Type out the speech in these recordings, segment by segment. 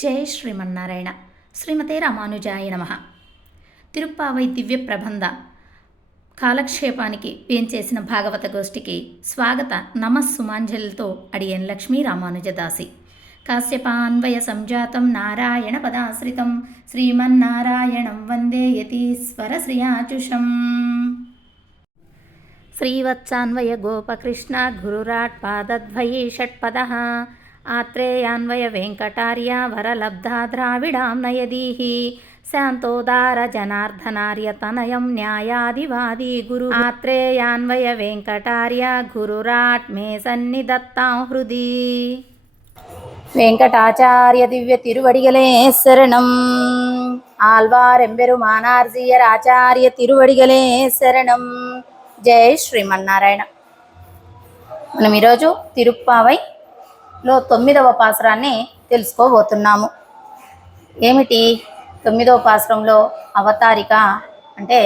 జై శ్రీమన్నారాయణ. శ్రీమతే రామానుజాయ నమః. తిరుప్పావై దివ్య ప్రబంధ కాలక్షేపానికి వేంచేసిన భాగవత గోష్ఠికి స్వాగత నమస్సుమాంజలితో అడియన్ లక్ష్మీ రామానుజదాసి. కాశ్యపాన్వయ సంజాతం నారాయణ పదాశ్రితం శ్రీమన్నారాయణం వందే యతీశ్వర శ్రియాచుషం. శ్రీవత్సాన్వయ గోపకృష్ణ గురురాట్ పాదద్వయీ షట్పదః ఆత్రేయాన్వయ వెంకటార్య వరలబ్ధా ద్రావిడాం నయదీః శాంతోదార జనార్దనార్య తనయం న్యాయాదివాది గురు ఆత్రేయాన్వయ వెంకటార్య గురురాట్ మే సన్నిధత్తాం హృది. వెంకటాచార్య దివ్య తిరువడిగలే శరణం. ఆళ్వారెంబెరుమానార్జీయర్ ఆచార్య తిరువడిగలే శరణం. జై శ్రీమన్నారాయణ. మనం ఈరోజు తిరుప్పావైలో 9వ పాసురాన్ని తెలుసుకోబోతున్నాము. ఏమిటి 9వ పాసురంలో అవతారిక అంటే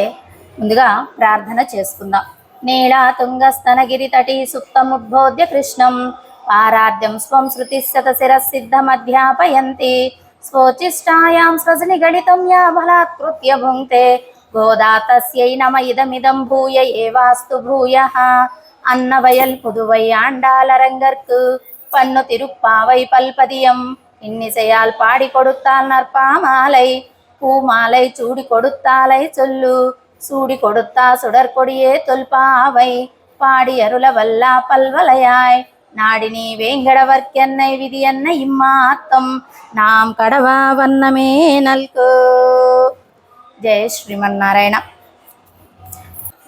ముందుగా ప్రార్థన చేసుకుందాం. నీళా తుంగస్తనగిరి తటి సుప్తముద్బోధ్య కృష్ణం పారార్ధ్యం స్వం శృతిశతశిరసిద్ధమధ్యాపయంతి స్వోచిష్టాయాం స్రజని గణితం యా బలాత్కృత్య భుంక్తే గోదా తస్యై నమ ఇదమిదం భూయ ఏవాస్తు భూయః. అన్నవయల్ పుదువై ఆండాలరంగర్కు పన్ను తిరుప్పావై పల్పదియం இன்னிசையால் பாடி கொடுத்தால் நற்பாமாலை பூமாலை சூடி கொடுத்தாலை சொல்லு சூடி கொடுத்தா சுடற்கொடியே தொல்பாவை பாடி அருள வல்லா பல்வலையாய் நாடினி வேங்கடவர்க்கென்னை விதி என்ன இம்மாத்தம் நாம் கடவா வண்ணமே నల్కు. జయ శ్రీమన్నారాయణ.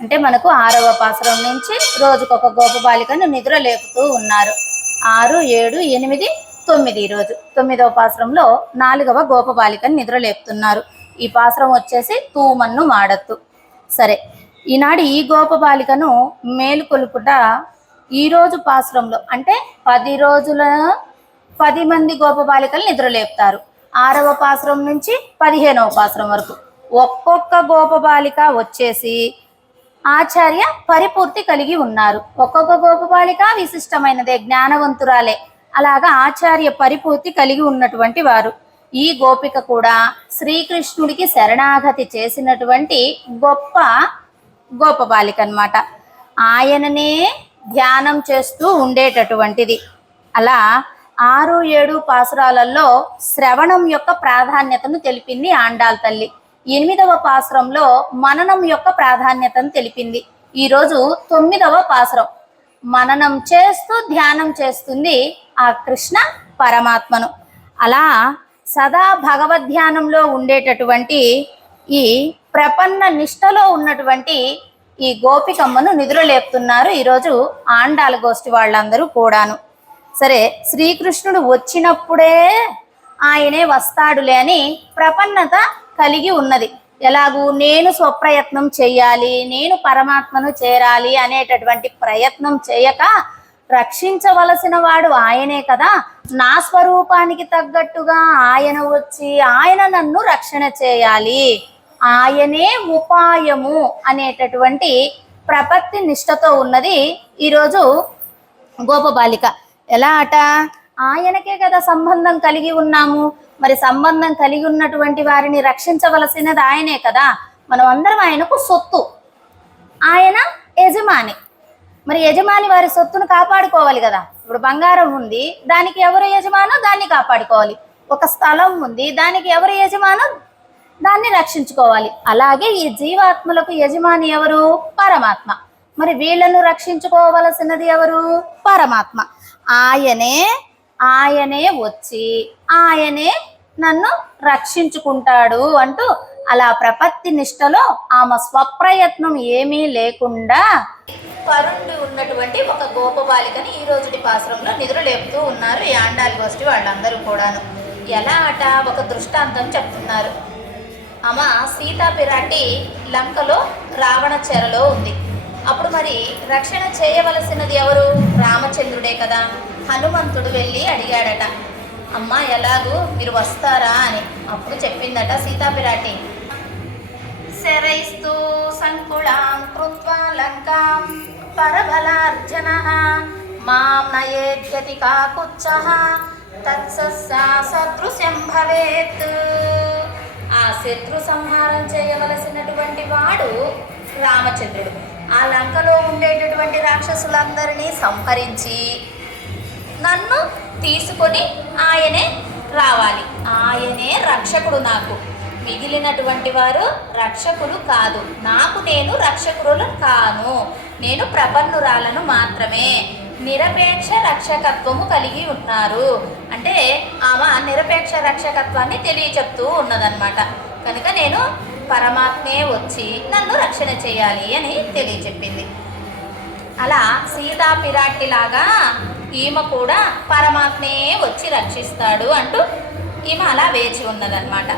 అంటే మనకు 6వ పాసురం నుంచి రోజుకొక గోపబాలికను నిద్ర లేపుతూ ఉన్నారు. 6, 7, 8, 9 ఈరోజు 9వ పాసురంలో 4వ గోపబాలికను నిద్ర లేపుతున్నారు. ఈ పాసురం వచ్చేసి తూమన్ను మాడత్తు. సరే, ఈనాడు ఈ గోపబాలికను మేలుకొలుపుట ఈరోజు పాసురంలో అంటే 10 రోజుల 10 మంది గోపబాలికలు నిద్ర లేపుతారు. 6వ పాసురం నుంచి 15వ పాసురం వరకు ఒక్కొక్క గోపబాలిక వచ్చేసి ఆచార్య పరిపూర్తి కలిగి ఉన్నారు. ఒక్కొక్క గోపబాలిక విశిష్టమైనదే, జ్ఞానవంతురాలే. అలాగా ఆచార్య పరిపూర్తి కలిగి ఉన్నటువంటి వారు. ఈ గోపిక కూడా శ్రీకృష్ణుడికి శరణాగతి చేసినటువంటి గొప్ప గోపబాలిక అన్నమాట. ఆయననే ధ్యానం చేస్తూ ఉండేటటువంటిది. అలా 6, 7 పాసురాలలో శ్రవణం యొక్క ప్రాధాన్యతను తెలిపింది ఆండాల్ తల్లి. 8వ పాసురంలో మననం యొక్క ప్రాధాన్యతను తెలిపింది. ఈరోజు 9వ పాసురం మననం చేస్తూ ధ్యానం చేస్తుంది ఆ కృష్ణ పరమాత్మను. అలా సదా భగవద్ధ్యానంలో ఉండేటటువంటి ఈ ప్రపన్న నిష్టలో ఉన్నటువంటి ఈ గోపికమ్మను నిద్రలేపుతున్నారు ఈరోజు ఆండాల గోష్ఠి వాళ్ళందరూ కూడాను. సరే, శ్రీకృష్ణుడు వచ్చినప్పుడే ఆయనే వస్తాడులే అని ప్రపన్నత కలిగి ఉన్నది. ఎలాగూ నేను స్వప్రయత్నం చేయాలి, నేను పరమాత్మను చేరాలి అనేటటువంటి ప్రయత్నం చేయక రక్షించవలసిన వాడు ఆయనే కదా, నా స్వరూపానికి తగ్గట్టుగా ఆయన వచ్చి ఆయన నన్ను రక్షణ చేయాలి, ఆయనే ఉపాయము అనేటటువంటి ప్రపత్తి నిష్టతో ఉన్నది ఈరోజు గోపబాలిక. ఎలా అట, ఆయనకే కదా సంబంధం కలిగి ఉన్నాము, మరి సంబంధం కలిగి ఉన్నటువంటి వారిని రక్షించవలసినది ఆయనే కదా. మనం అందరం ఆయనకు సొత్తు, ఆయన యజమాని. మరి యజమాని వారి సొత్తును కాపాడుకోవాలి కదా. ఇప్పుడు బంగారం ఉంది, దానికి ఎవరు యజమానో దాన్ని కాపాడుకోవాలి. ఒక స్థలం ఉంది, దానికి ఎవరు యజమానో దాన్ని రక్షించుకోవాలి. అలాగే ఈ జీవాత్మలకు యజమాని ఎవరు? పరమాత్మ. మరి వీళ్ళను రక్షించుకోవలసినది ఎవరు? పరమాత్మ. ఆయనే వచ్చి ఆయనే నన్ను రక్షించుకుంటాడు అంటూ అలా ప్రపత్తి నిష్టలో ఆమె స్వప్రయత్నం ఏమీ లేకుండా పరుండి ఉన్నటువంటి ఒక గోపబాలికని ఈ రోజుటి పాసురంలో నిద్ర లేపుతూ ఉన్నారు ఈ ఆండాల్ గోష్ఠి వాళ్ళందరూ కూడాను. ఎలా అట, ఒక దృష్టాంతం చెప్తున్నారు. ఆమె సీతాపిరాటి లంకలో రావణ చెరలో ఉంది. అప్పుడు మరి రక్షణ చేయవలసినది ఎవరు? రామచంద్రుడే కదా. హనుమంతుడు వెళ్ళి అడిగాడట, అమ్మ ఎలాగూ మీరు వస్తారా అని. అప్పుడు చెప్పిందట సీతాపిరాటి, శరైస్తూ సంకుళాం కృత్వా లంకాం పరబలార్జనః మాం నయేద్యతి కాకుచ్చః తత్సస్సా సదృశం భవేత్. ఆ శత్రు సంహారం చేయవలసినటువంటి వాడు రామచంద్రుడు. ఆ లంకలో ఉండేటటువంటి రాక్షసులందరినీ సంహరించి నన్ను తీసుకొని ఆయనే రావాలి. ఆయనే రక్షకుడు నాకు. మిగిలినటువంటి వారు రక్షకులు కాదు. నాకు నేను రక్షకులను కాను. నేను ప్రపన్నురాలను మాత్రమే. నిరపేక్ష రక్షకత్వము కలిగి ఉన్నారు అంటే ఆమె నిరపేక్ష రక్షకత్వాన్ని తెలియచెప్తూ ఉన్నదన్నమాట. కనుక నేను పరమాత్మే వచ్చి నన్ను రక్షణ చేయాలి అని తెలియచెప్పింది. అలా సీతా పిరాట్టిలాగా ఈమె కూడా పరమాత్మే వచ్చి రక్షిస్తాడు అంటూ ఈమె అలా వేచి ఉన్నదన్నమాట.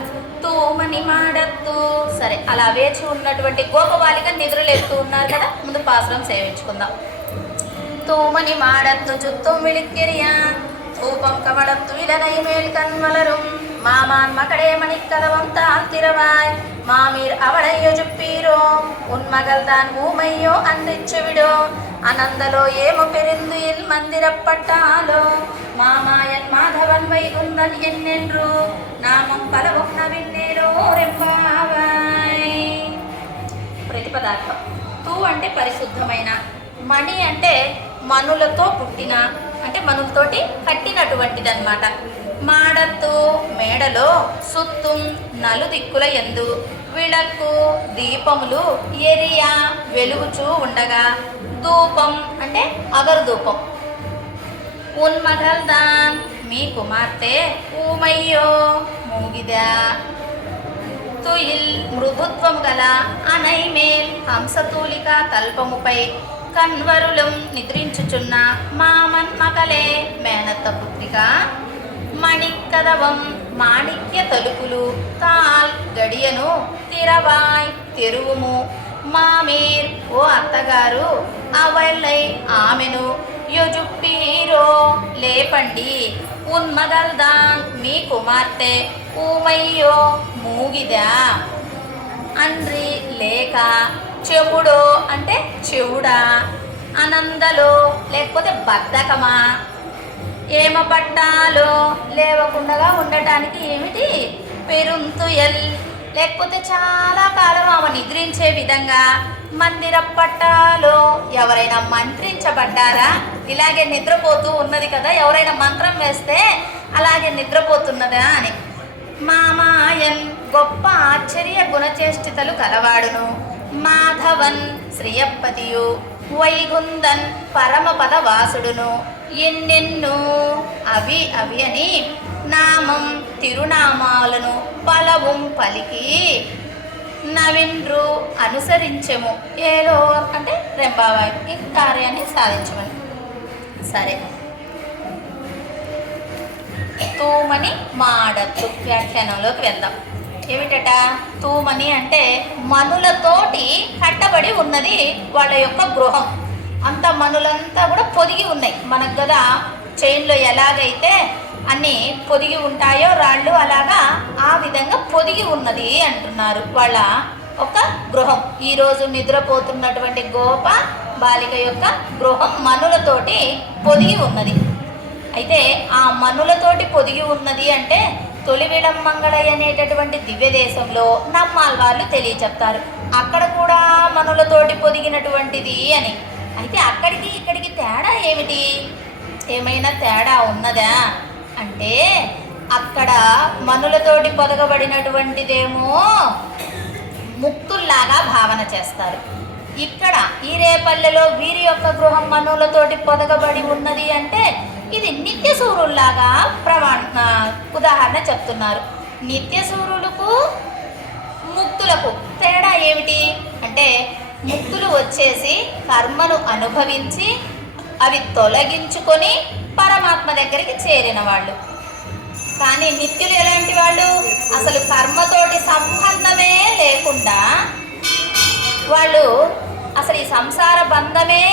తూమని మాడత్తు. సరే, అలా వేచి ఉన్నటువంటి గోపబాలిక నిద్రలేస్తూ ఉన్నారు కదా. ముందు పాసురం సేవించుకుందాం. தூமணி மாடத்து சுத்தும் விழிக்கிறியான் தூபம் கமடத்து இளனை மேல் கண்மலரும் மாமான் மகடே மணிக்கதவம் தான் திறவாய் மாமீர் அவளை யொஜுப்பீரோ உன் மகள் தான் ஊமையோ அன்றிச்சு விடோ அனந்தலோ ஏமோ பெருந்துயில் மந்திரப்பட்டாலோ மாமாயன் மாதவன் வைகுந்தன் என்னென்று நாமம் பலவும் నవిన్నేరో రెంబావాయ్. ప్రతిపదార్థం. తూ అంటే పరిశుద్ధమైన, మణి అంటే మనులతో పుట్టిన అంటే మనులతోటి కట్టినటువంటిది అనమాట. మాడత్తు మేడలో, సుత్తుం నలుదిక్కుల యందు, విళక్కు దీపములు, ఎరియా వెలుగుచూ ఉండగా, ధూపం అంటే అగరుధూపం. ఉన్మగల్దాన్ మీ కుమార్తె, ఊమయ్యో మూగిదా, తుయిల్ మృదుత్వం గల అనైమేల్ హంసతూలిక తల్పముపై కన్వరులం నిద్రించుచున్న మామన్మకలే మేనత్త పుత్రిక, మణికదవం మాణిక్య తలుపులు, తాల్ గడియను, తిరవాయ్ తెరువుము, మామీర్ ఓ అత్తగారు, అవల్లై ఆమెను, యొజుప్పీరో లేపండి, ఉన్మగల్దాన్ మీ కుమార్తె, ఊమయ్యో మూగిదా, అండ్రి లేక, చెవుడో అంటే చెవుడా, అనందలో లేకపోతే బద్ధకమా, ఏమ పట్టాలో లేవకుండా ఉండటానికి ఏమిటి, పెరుంతుయల్ లేకపోతే చాలా కాలం ఆమె నిద్రించే విధంగా, మందిర పట్టాలో ఎవరైనా మంత్రించబడ్డారా, ఇలాగే నిద్రపోతూ ఉన్నది కదా, ఎవరైనా మంత్రం వేస్తే అలాగే నిద్రపోతున్నదా అని. మామాయన్ గొప్ప ఆశ్చర్య గుణచేష్టితలు కలవాడును, మాధవన్ శ్రియపతియు, వైగుందన్ పరమపద వాసుడును, ఎన్నెన్ను అవి అవి అని నామం తిరునామాలను పలవం పలికి నవిన్రు అనుసరించెము, ఏలో అంటే రెంబావాయి ఈ కార్యాన్ని సాధించమని. సరే, తూమని మాడత్తు వ్యాఖ్యానంలోకి వెళ్దాం. ఏమిటట? తూమని అంటే మనులతోటి కట్టబడి ఉన్నది వాళ్ళ యొక్క గృహం. అంత మనులంతా కూడా పొదిగి ఉన్నాయి. మనకు కదా చైన్లో ఎలాగైతే అన్నీ పొదిగి ఉంటాయో రాళ్ళు, అలాగా ఆ విధంగా పొదిగి ఉన్నది అంటున్నారు వాళ్ళ ఒక గృహం. ఈరోజు నిద్రపోతున్నటువంటి గోప బాలిక యొక్క గృహం మనులతోటి పొదిగి ఉన్నది. అయితే ఆ మనులతోటి పొదిగి ఉన్నది అంటే తొలివిడమ్మంగళై అనేటటువంటి దివ్య దేశంలో నమ్మాల్ వాళ్ళు తెలియచెప్తారు, అక్కడ కూడా మనులతోటి పొదిగినటువంటిది అని. అయితే అక్కడికి ఇక్కడికి తేడా ఏమిటి? ఏమైనా తేడా ఉన్నదా అంటే, అక్కడ మనులతోటి పొదగబడినటువంటిదేమో ముక్తుల్లాగా భావన చేస్తారు. ఇక్కడ ఈ రేపల్లెలో వీరి యొక్క గృహం మనులతోటి పొదగబడి ఉన్నది అంటే ఇది నిత్యసూరుల్లాగా ఉదాహరణ చెప్తున్నారు. నిత్యసూరులకు ముక్తులకు తేడా ఏమిటి అంటే, ముక్తులు వచ్చేసి కర్మను అనుభవించి అవి తొలగించుకొని పరమాత్మ దగ్గరికి చేరిన వాళ్ళు. కానీ నిత్యులు ఎలాంటి వాళ్ళు? అసలు కర్మతోటి సంబంధమే లేకుండా వాళ్ళు, అసలు ఈ సంసార బంధమే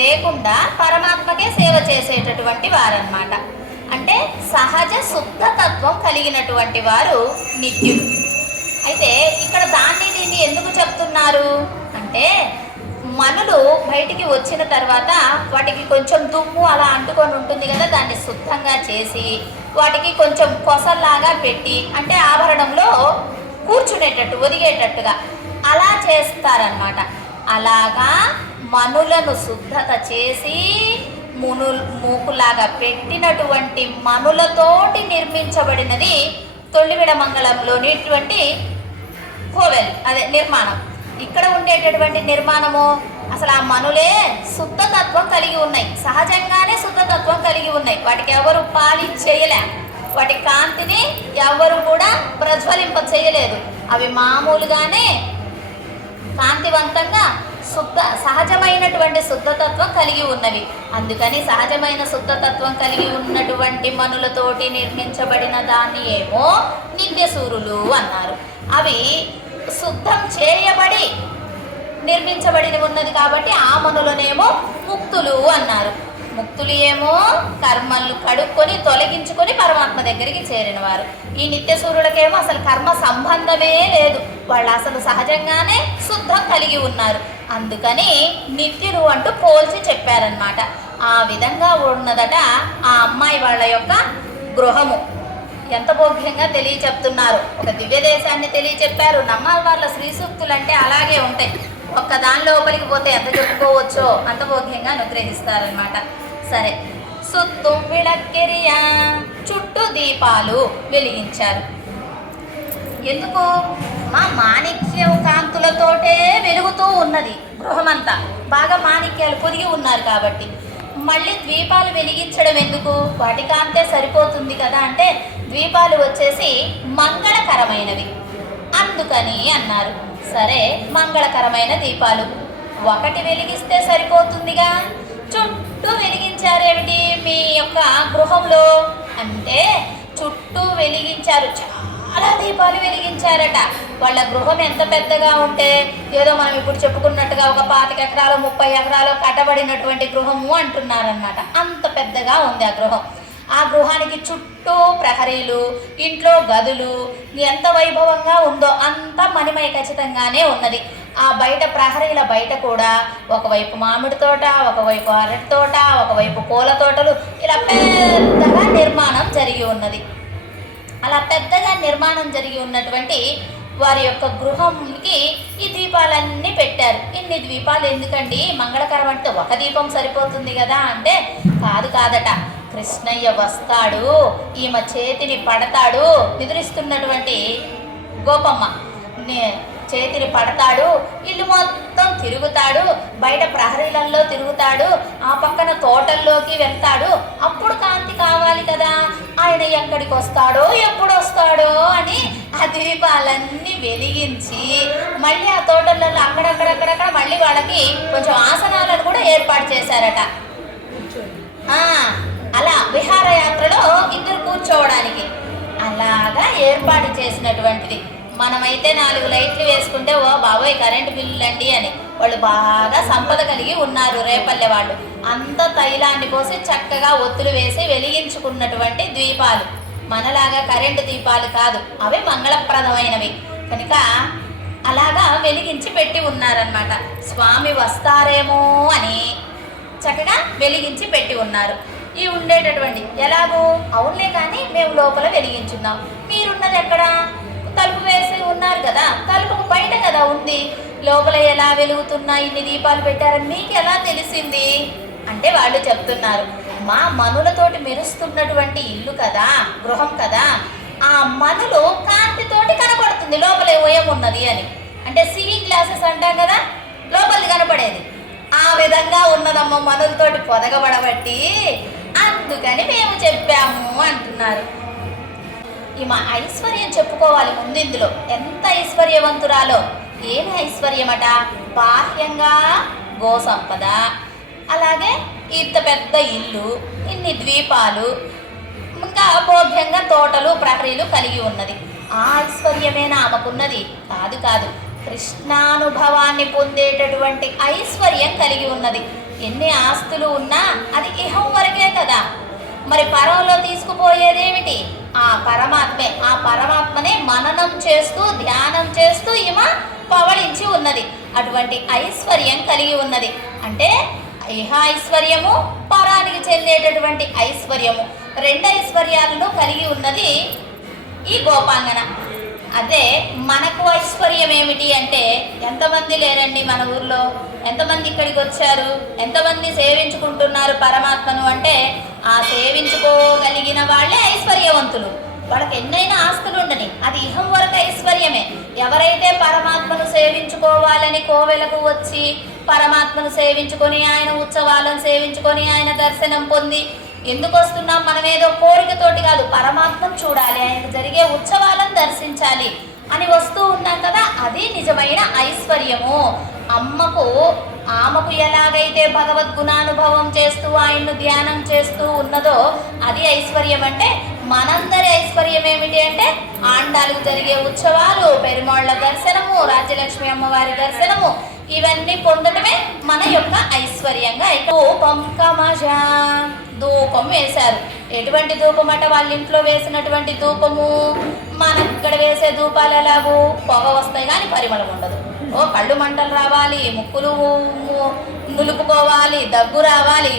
లేకుండా పరమాత్మకే సేవ చేసేటటువంటి వారన్నమాట. అంటే సహజ శుద్ధతత్వం కలిగినటువంటి వారు నిత్యులు. అయితే ఇక్కడ దీన్ని ఎందుకు చెప్తున్నారు అంటే, మనులు బయటికి వచ్చిన తర్వాత వాటికి కొంచెం దుమ్ము అలా అంటుకొని ఉంటుంది కదా, దాన్ని శుద్ధంగా చేసి వాటికి కొంచెం కొసల్లాగా అలా పెట్టి, అంటే ఆభరణంలో కూర్చునేటట్టు ఒదిగేటట్టుగా అలా చేస్తారనమాట. అలాగా మనులను శుద్ధత చేసి మూకులాగా పెట్టినటువంటి మనులతోటి నిర్మించబడినది తొల్లివిడమంగళంలోనిటువంటి కోవెల్, అదే నిర్మాణం. ఇక్కడ ఉండేటటువంటి నిర్మాణము అసలు ఆ మనులే శుద్ధతత్వం కలిగి ఉన్నాయి, సహజంగానే శుద్ధతత్వం కలిగి ఉన్నాయి. వాటికి ఎవరు పాలిష్ చేయలే, వాటి కాంతిని ఎవరు కూడా ప్రజ్వలింప చేయలేదు. అవి మామూలుగానే కాంతివంతంగా సహజమైనటువంటి శుద్ధతత్వం కలిగి ఉన్నవి. అందుకని సహజమైన శుద్ధతత్వం కలిగి ఉన్నటువంటి మనులతోటి నిర్మించబడిన దాన్ని ఏమో నిత్యసూరులు అన్నారు. అవి శుద్ధం చేయబడి నిర్మించబడి ఉన్నది కాబట్టి ఆ మనులనేమో ముక్తులు అన్నారు. ముక్తులు ఏమో కర్మలు కడుక్కొని తొలగించుకొని పరమాత్మ దగ్గరికి చేరినవారు. ఈ నిత్యసూరులకేమో అసలు కర్మ సంబంధమే లేదు, వాళ్ళు అసలు సహజంగానే శుద్ధం కలిగి ఉన్నారు. అందుకని నిత్యులు అంటూ పోల్చి చెప్పారనమాట. ఆ విధంగా ఉన్నదట ఆ అమ్మాయి వాళ్ళ యొక్క గృహము. ఎంత భోగ్యంగా తెలియచెప్తున్నారు. ఒక దివ్య దేశాన్ని తెలియచెప్పారు. నమ్మాలి వాళ్ళ శ్రీ సూక్తులు అంటే అలాగే ఉంటాయి. ఒక్క దాని లోపలికి పోతే ఎంత చెప్పుకోవచ్చో అంత భోగ్యంగా అనుగ్రహిస్తారనమాట. సరే, సుత్తు విళక్కెరియా, చుట్టూ దీపాలు వెలిగించారు. ఎందుకు? మా మాణిక్యం కాంతులతోటే వెలుగుతూ ఉన్నది గృహమంతా, బాగా మాణిక్యాలు పొదిగి ఉన్నారు కాబట్టి. మళ్ళీ ద్వీపాలు వెలిగించడం ఎందుకు? వాటి కాంతే సరిపోతుంది కదా అంటే ద్వీపాలు వచ్చేసి మంగళకరమైనవి అందుకని అన్నారు. సరే, మంగళకరమైన దీపాలు ఒకటి వెలిగిస్తే సరిపోతుందిగా, చుట్టూ వెలిగించారేమిటి మీ యొక్క గృహంలో అంటే? చుట్టూ వెలిగించారు, చాలా దీపాలు వెలిగించారట. వాళ్ళ గృహం ఎంత పెద్దగా ఉంటే, ఏదో మనం ఇప్పుడు చెప్పుకున్నట్టుగా ఒక 25 ఎకరాలు 30 ఎకరాలు కట్టబడినటువంటి గృహము అంటున్నారన్నమాట. అంత పెద్దగా ఉంది ఆ గృహం. ఆ గృహానికి చుట్టూ ప్రహరీలు, ఇంట్లో గదులు, ఎంత వైభవంగా ఉందో అంత మణిమయ ఖచ్చితంగానే ఉన్నది. ఆ బయట ప్రహరీల బయట కూడా ఒకవైపు మామిడి తోట, ఒకవైపు అరటి తోట, ఒకవైపు పూల తోటలు, ఇలా పెద్దగా నిర్మాణం జరిగి ఉన్నది. అలా పెద్దగా నిర్మాణం జరిగి ఉన్నటువంటి వారి యొక్క గృహంకి ఈ దీపాలన్నీ పెట్టారు. ఇన్ని దీపాలు ఎందుకండి? మంగళకరం అంటే ఒక దీపం సరిపోతుంది కదా అంటే కాదట. కృష్ణయ్య వస్తాడు, ఈమె చేతిని పడతాడు, నిద్రిస్తున్నటువంటి గోపమ్మ చేతిని పడతాడు, ఇల్లు మొత్తం తిరుగుతాడు, బయట ప్రహరీలలో తిరుగుతాడు, ఆ పక్కన తోటల్లోకి వెళ్తాడు. అప్పుడు కాంతి కావాలి కదా, ఆయన ఎక్కడికి వస్తాడో ఎప్పుడు వస్తాడో అని ఆ దీపాలన్నీ వెలిగించి మళ్ళీ ఆ తోటలలో అక్కడక్కడక్కడక్కడ మళ్ళీ వాళ్ళకి కొంచెం ఆసనాలను కూడా ఏర్పాటు చేశారట. అలా విహారయాత్రలో ఇద్దరు కూర్చోవడానికి అలాగా ఏర్పాటు చేసినటువంటిది. మనమైతే 4 లైట్లు వేసుకుంటే ఓ బాబోయ్ కరెంటు బిల్లులు అండి అని, వాళ్ళు బాగా సంపద కలిగి ఉన్నారు రేపల్లె వాళ్ళు. అంత తైలాన్ని పోసి చక్కగా ఒత్తులు వేసి వెలిగించుకున్నటువంటి దీపాలు, మనలాగా కరెంటు దీపాలు కాదు, అవి మంగళప్రదమైనవి కనుక అలాగా వెలిగించి పెట్టి ఉన్నారనమాట. స్వామి వస్తారేమో అని చక్కగా వెలిగించి పెట్టి ఉన్నారు. ఈ ఉండేటటువంటి ఎలాగో అవునులే కానీ మేము లోపల వెలిగించున్నాం, మీరున్నది ఎక్కడ? తలుపు వేసి ఉన్నారు కదా, తలుపుకు బయట కదా ఉంది, లోపల ఎలా వెలుగుతున్నా ఇన్ని దీపాలు పెట్టారని మీకు ఎలా తెలిసింది అంటే వాళ్ళు చెప్తున్నారు, మా మనులతోటి మెరుస్తున్నటువంటి ఇల్లు కదా, గృహం కదా, ఆ మనులు కాంతితోటి కనపడుతుంది లోపల ఏమున్నది అని. అంటే సీయింగ్ గ్లాసెస్ అంటాం కదా, లోపలిది కనపడేది ఆ విధంగా ఉన్నదమ్మ మనులతోటి పొదగబడబట్టి, అందుకని మేము చెప్పాము అంటున్నారు. ఈ మా ఐశ్వర్యం చెప్పుకోవాలి ముందు. ఇందులో ఎంత ఐశ్వర్యవంతురాలో, ఏమి ఐశ్వర్యమట? బాహ్యంగా గోసంపద, అలాగే ఇంత పెద్ద ఇల్లు, ఇన్ని ద్వీపాలు, ఇంకా భోగ్యంగా తోటలు ప్రహరీలు కలిగి ఉన్నది. ఆ ఐశ్వర్యమేనా ఆమెకున్నది? కాదు, కృష్ణానుభవాన్ని పొందేటటువంటి ఐశ్వర్యం కలిగి ఉన్నది. ఎన్ని ఆస్తులు ఉన్నా అది ఇహం వరకే కదా, మరి పరంలో తీసుకుపోయేదేమిటి? ఆ పరమాత్మే. ఆ పరమాత్మనే మననం చేస్తూ ధ్యానం చేస్తూ ఈమె పవళించి ఉన్నది. అటువంటి ఐశ్వర్యం కలిగి ఉన్నది. అంటే ఇహ ఐశ్వర్యము, పరానికి చెందేటటువంటి ఐశ్వర్యము, 2 ఐశ్వర్యాలను కలిగి ఉన్నది ఈ గోపాంగన. అదే మనకు ఐశ్వర్యం ఏమిటి అంటే, ఎంతమంది లేరండి మన ఊర్లో, ఎంతమంది ఇక్కడికి వచ్చారు, ఎంతమంది సేవించుకుంటున్నారు పరమాత్మను అంటే, ఆ సేవించుకోగలిగిన వాళ్ళే ఐశ్వర్యవంతులు. వాళ్ళకి ఎన్నైనా ఆస్తులు ఉండని, అది ఇహం వరకు ఐశ్వర్యమే. ఎవరైతే పరమాత్మను సేవించుకోవాలని కోవెలకు వచ్చి పరమాత్మను సేవించుకొని, ఆయన ఉత్సవాలను సేవించుకొని, ఆయన దర్శనం పొంది, ఎందుకు వస్తున్నాం, మనం ఏదో కోరికతోటి కాదు, పరమాత్మను చూడాలి, ఆయనకు జరిగే ఉత్సవాలను దర్శించాలి అని వస్తూ ఉన్నాం కదా, అది నిజమైన ఐశ్వర్యము. ఆమెకు ఎలాగైతే భగవద్గుణానుభవం చేస్తూ ఆయన్ను ధ్యానం చేస్తూ ఉన్నదో అది ఐశ్వర్యం. అంటే మనందరి ఐశ్వర్యం ఏమిటి అంటే, ఆండాలకు జరిగే ఉత్సవాలు, పెరుమాళ్ల దర్శనము, రాజ్యలక్ష్మి అమ్మవారి దర్శనము, ఇవన్నీ పొందటమే మన యొక్క ఐశ్వర్యంగా. ధూపం వేశారు. ఎటువంటి ధూపం అట, వాళ్ళ ఇంట్లో వేసినటువంటి ధూపము. మనం ఇక్కడ వేసే ధూపాలు ఎలాగూ పొగ వస్తాయి కానీ పరిమళం ఉండదు. కళ్ళు మంటలు రావాలి, ముక్కులు నులుపుకోవాలి, దగ్గు రావాలి,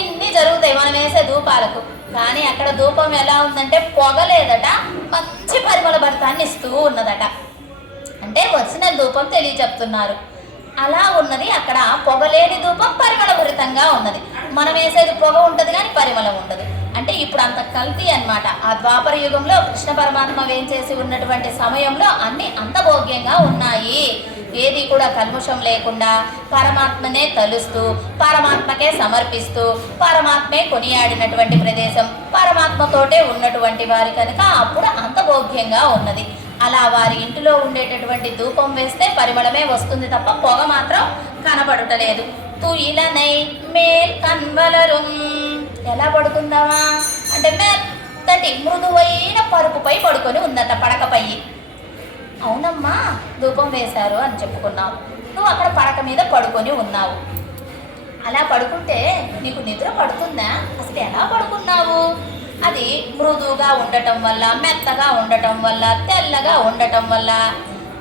ఇన్ని జరుగుతాయి మనం వేసే ధూపాలకు. కానీ అక్కడ ధూపం ఎలా ఉందంటే, పొగ లేదట, మంచి పరిమళ భరితాన్ని ఇస్తూ ఉన్నదట. అంటే వచ్చిన ధూపం తెలియచెప్తున్నారు. అలా ఉన్నది అక్కడ, పొగలేని ధూపం పరిమళభరితంగా ఉన్నది. మనం వేసేది పొగ ఉంటుంది కానీ పరిమళం ఉండదు. అంటే ఇప్పుడు అంత కల్తీ అన్నమాట. ఆ ద్వాపర యుగంలో కృష్ణ పరమాత్మ వేంచేసి ఉన్నటువంటి సమయంలో అన్ని అంత భోగ్యంగా ఉన్నాయి. ఏది కూడా కల్ముషం లేకుండా పరమాత్మనే తలుస్తూ, పరమాత్మకే సమర్పిస్తూ, పరమాత్మే కొనియాడినటువంటి ప్రదేశం, పరమాత్మతోటే ఉన్నటువంటి వారి కనుక అప్పుడు అంత భోగ్యంగా ఉన్నది. అలా వారి ఇంటిలో ఉండేటటువంటి ధూపం వేస్తే పరిమళమే వస్తుంది తప్ప పొగ మాత్రం కనబడటలేదు. తుయిలనై మేల్ కన్వలరుం, ఎలా పడుకుందామా అంటే మెత్తటి మృదువైన పరుపుపై పడుకొని ఉందట, పడకపై. అవునమ్మా, ధూపం వేశారు అని చెప్పుకున్నావు, నువ్వు అక్కడ పడక మీద పడుకొని ఉన్నావు. అలా పడుకుంటే నీకు నిద్ర పడుతుందా? అసలు ఎలా పడుకున్నావు? అది మృదువుగా ఉండటం వల్ల, మెత్తగా ఉండటం వల్ల, తెల్లగా ఉండటం వల్ల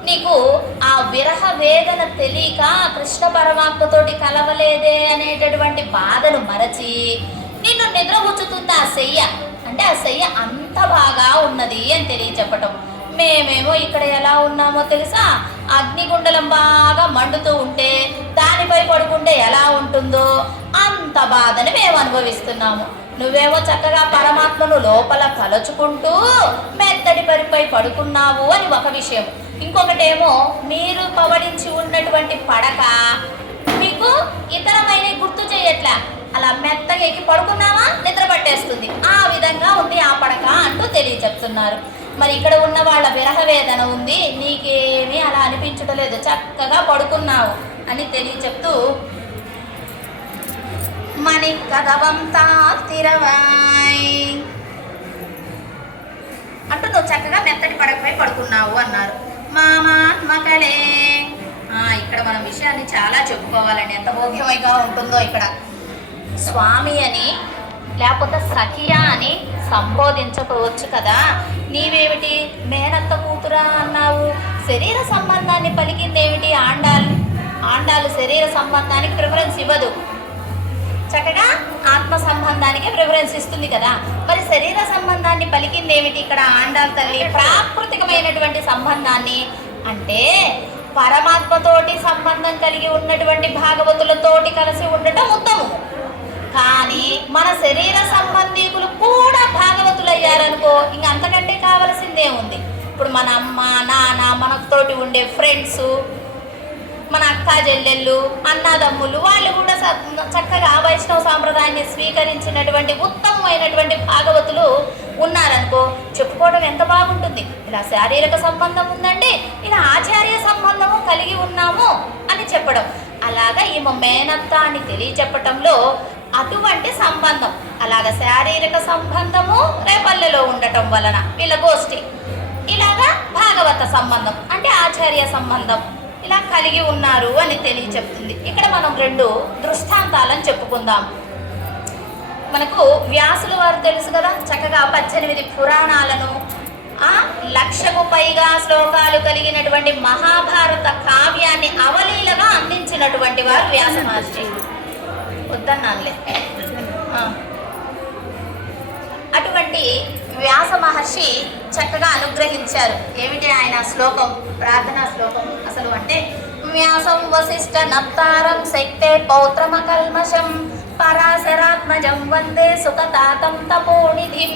నీకు ఆ విరహ వేదన తెలియక కృష్ణ పరమాత్మతోటి కలవలేదే అనేటటువంటి బాధను మరచి నిన్ను నిద్ర పుచ్చుతుంది ఆ శయ్య. అంటే ఆ శయ్య అంత బాగా ఉన్నది అని తెలియచెప్పటం. మేమేమో ఇక్కడ ఎలా ఉన్నామో తెలుసా, అగ్నిగుండలం బాగా మండుతూ ఉంటే దానిపై పడుకుంటే ఎలా ఉంటుందో అంత బాధని మేము అనుభవిస్తున్నాము. నువ్వేమో చక్కగా పరమాత్మను లోపల తలుచుకుంటూ మెత్తడి పరిపై పడుకున్నావు అని ఒక విషయం. ఇంకొకటేమో మీరు పవడించి ఉన్నటువంటి పడక మీకు ఇతరమైన గుర్తు చేయట్లా, అలా మెత్తగా ఎక్కి పడుకున్నావా నిద్ర పట్టేస్తుంది, ఆ విధంగా ఉంది ఆ పడక అంటూ తెలియచెప్తున్నారు. మరి ఇక్కడ ఉన్న వాళ్ళ విరహ వేదన ఉంది, నీకేమీ అలా అనిపించడం లేదు, చక్కగా పడుకున్నావు అని తెలియచెప్తూ, మణి కదవంతా తిరవాయ్ అంటూ నువ్వు చక్కగా మెత్తటి పడకపై పడుకున్నావు అన్నారు. మామాత్మకలే, ఇక్కడ మనం విషయాన్ని చాలా చెప్పుకోవాలండి, ఎంత భోగ్యమైగా ఉంటుందో. ఇక్కడ స్వామి అని లేకపోతే సఖియా అని సంబోధించవచ్చు కదా, నీవేమిటి మేనత్త కూతురా అన్నావు, శరీర సంబంధాన్ని పలికిందేమిటి ఆండాలు శరీర సంబంధానికి ప్రిఫరెన్స్ ఇవ్వదు, చక్కగా ఆత్మ సంబంధానికి ప్రిఫరెన్స్ ఇస్తుంది కదా. మరి శరీర సంబంధాన్ని పలికిందేమిటి ఇక్కడ ఆండాల్ తల్లి? ప్రాకృతికమైనటువంటి సంబంధాన్ని, అంటే పరమాత్మతోటి సంబంధం కలిగి ఉన్నటువంటి భాగవతులతోటి కలిసి ఉండటం ఉత్తమము. కానీ మన శరీర సంబంధీకులు కూడా భాగవతులు అయ్యారనుకో, ఇంక అంతకంటే కావలసిందే ఉంది. ఇప్పుడు మన అమ్మ నాన్న, మనతోటి ఉండే ఫ్రెండ్స్, మన అక్క చెల్లెళ్ళు, అన్నదమ్ములు, వాళ్ళు కూడా చక్కగా వైష్ణవ సాంప్రదాయాన్ని స్వీకరించినటువంటి ఉత్తమమైనటువంటి భాగవతులు ఉన్నారనుకో, చెప్పుకోవడం ఎంత బాగుంటుంది. ఇలా శారీరక సంబంధం ఉందండి, ఇలా ఆచార్య సంబంధము కలిగి ఉన్నాము అని చెప్పడం. అలాగా ఈమె మేనత్త అని తెలియచెప్పటంలో అటువంటి సంబంధం, అలాగ శారీరక సంబంధము రేపల్లెలో ఉండటం వలన వీళ్ళ గోష్ఠి, ఇలాగా భాగవత సంబంధం అంటే ఆచార్య సంబంధం ఇలా కలిగి ఉన్నారు అని తెలియచెప్తుంది. ఇక్కడ మనం 2 దృష్టాంతాలను చెప్పుకుందాం. మనకు వ్యాసుల వారు తెలుసు కదా, చక్కగా 18 పురాణాలను 1,00,000కు పైగా శ్లోకాలు కలిగినటువంటి మహాభారత కావ్యాన్ని అవలీలగా అందించినటువంటి వారు వ్యాస మహర్షి. వద్దన్నానులే. అటువంటి వ్యాస మహర్షి చక్కగా అనుగ్రహించారు. ఏమిటి ఆయన శ్లోకం, ప్రార్థనా శ్లోకం అసలు అంటే, వ్యాసం వశిష్ఠ నప్తారం శక్తే పౌత్రమకల్మషం పరాశరాత్మజం వందే సుఖతాతం తపోనిధిం.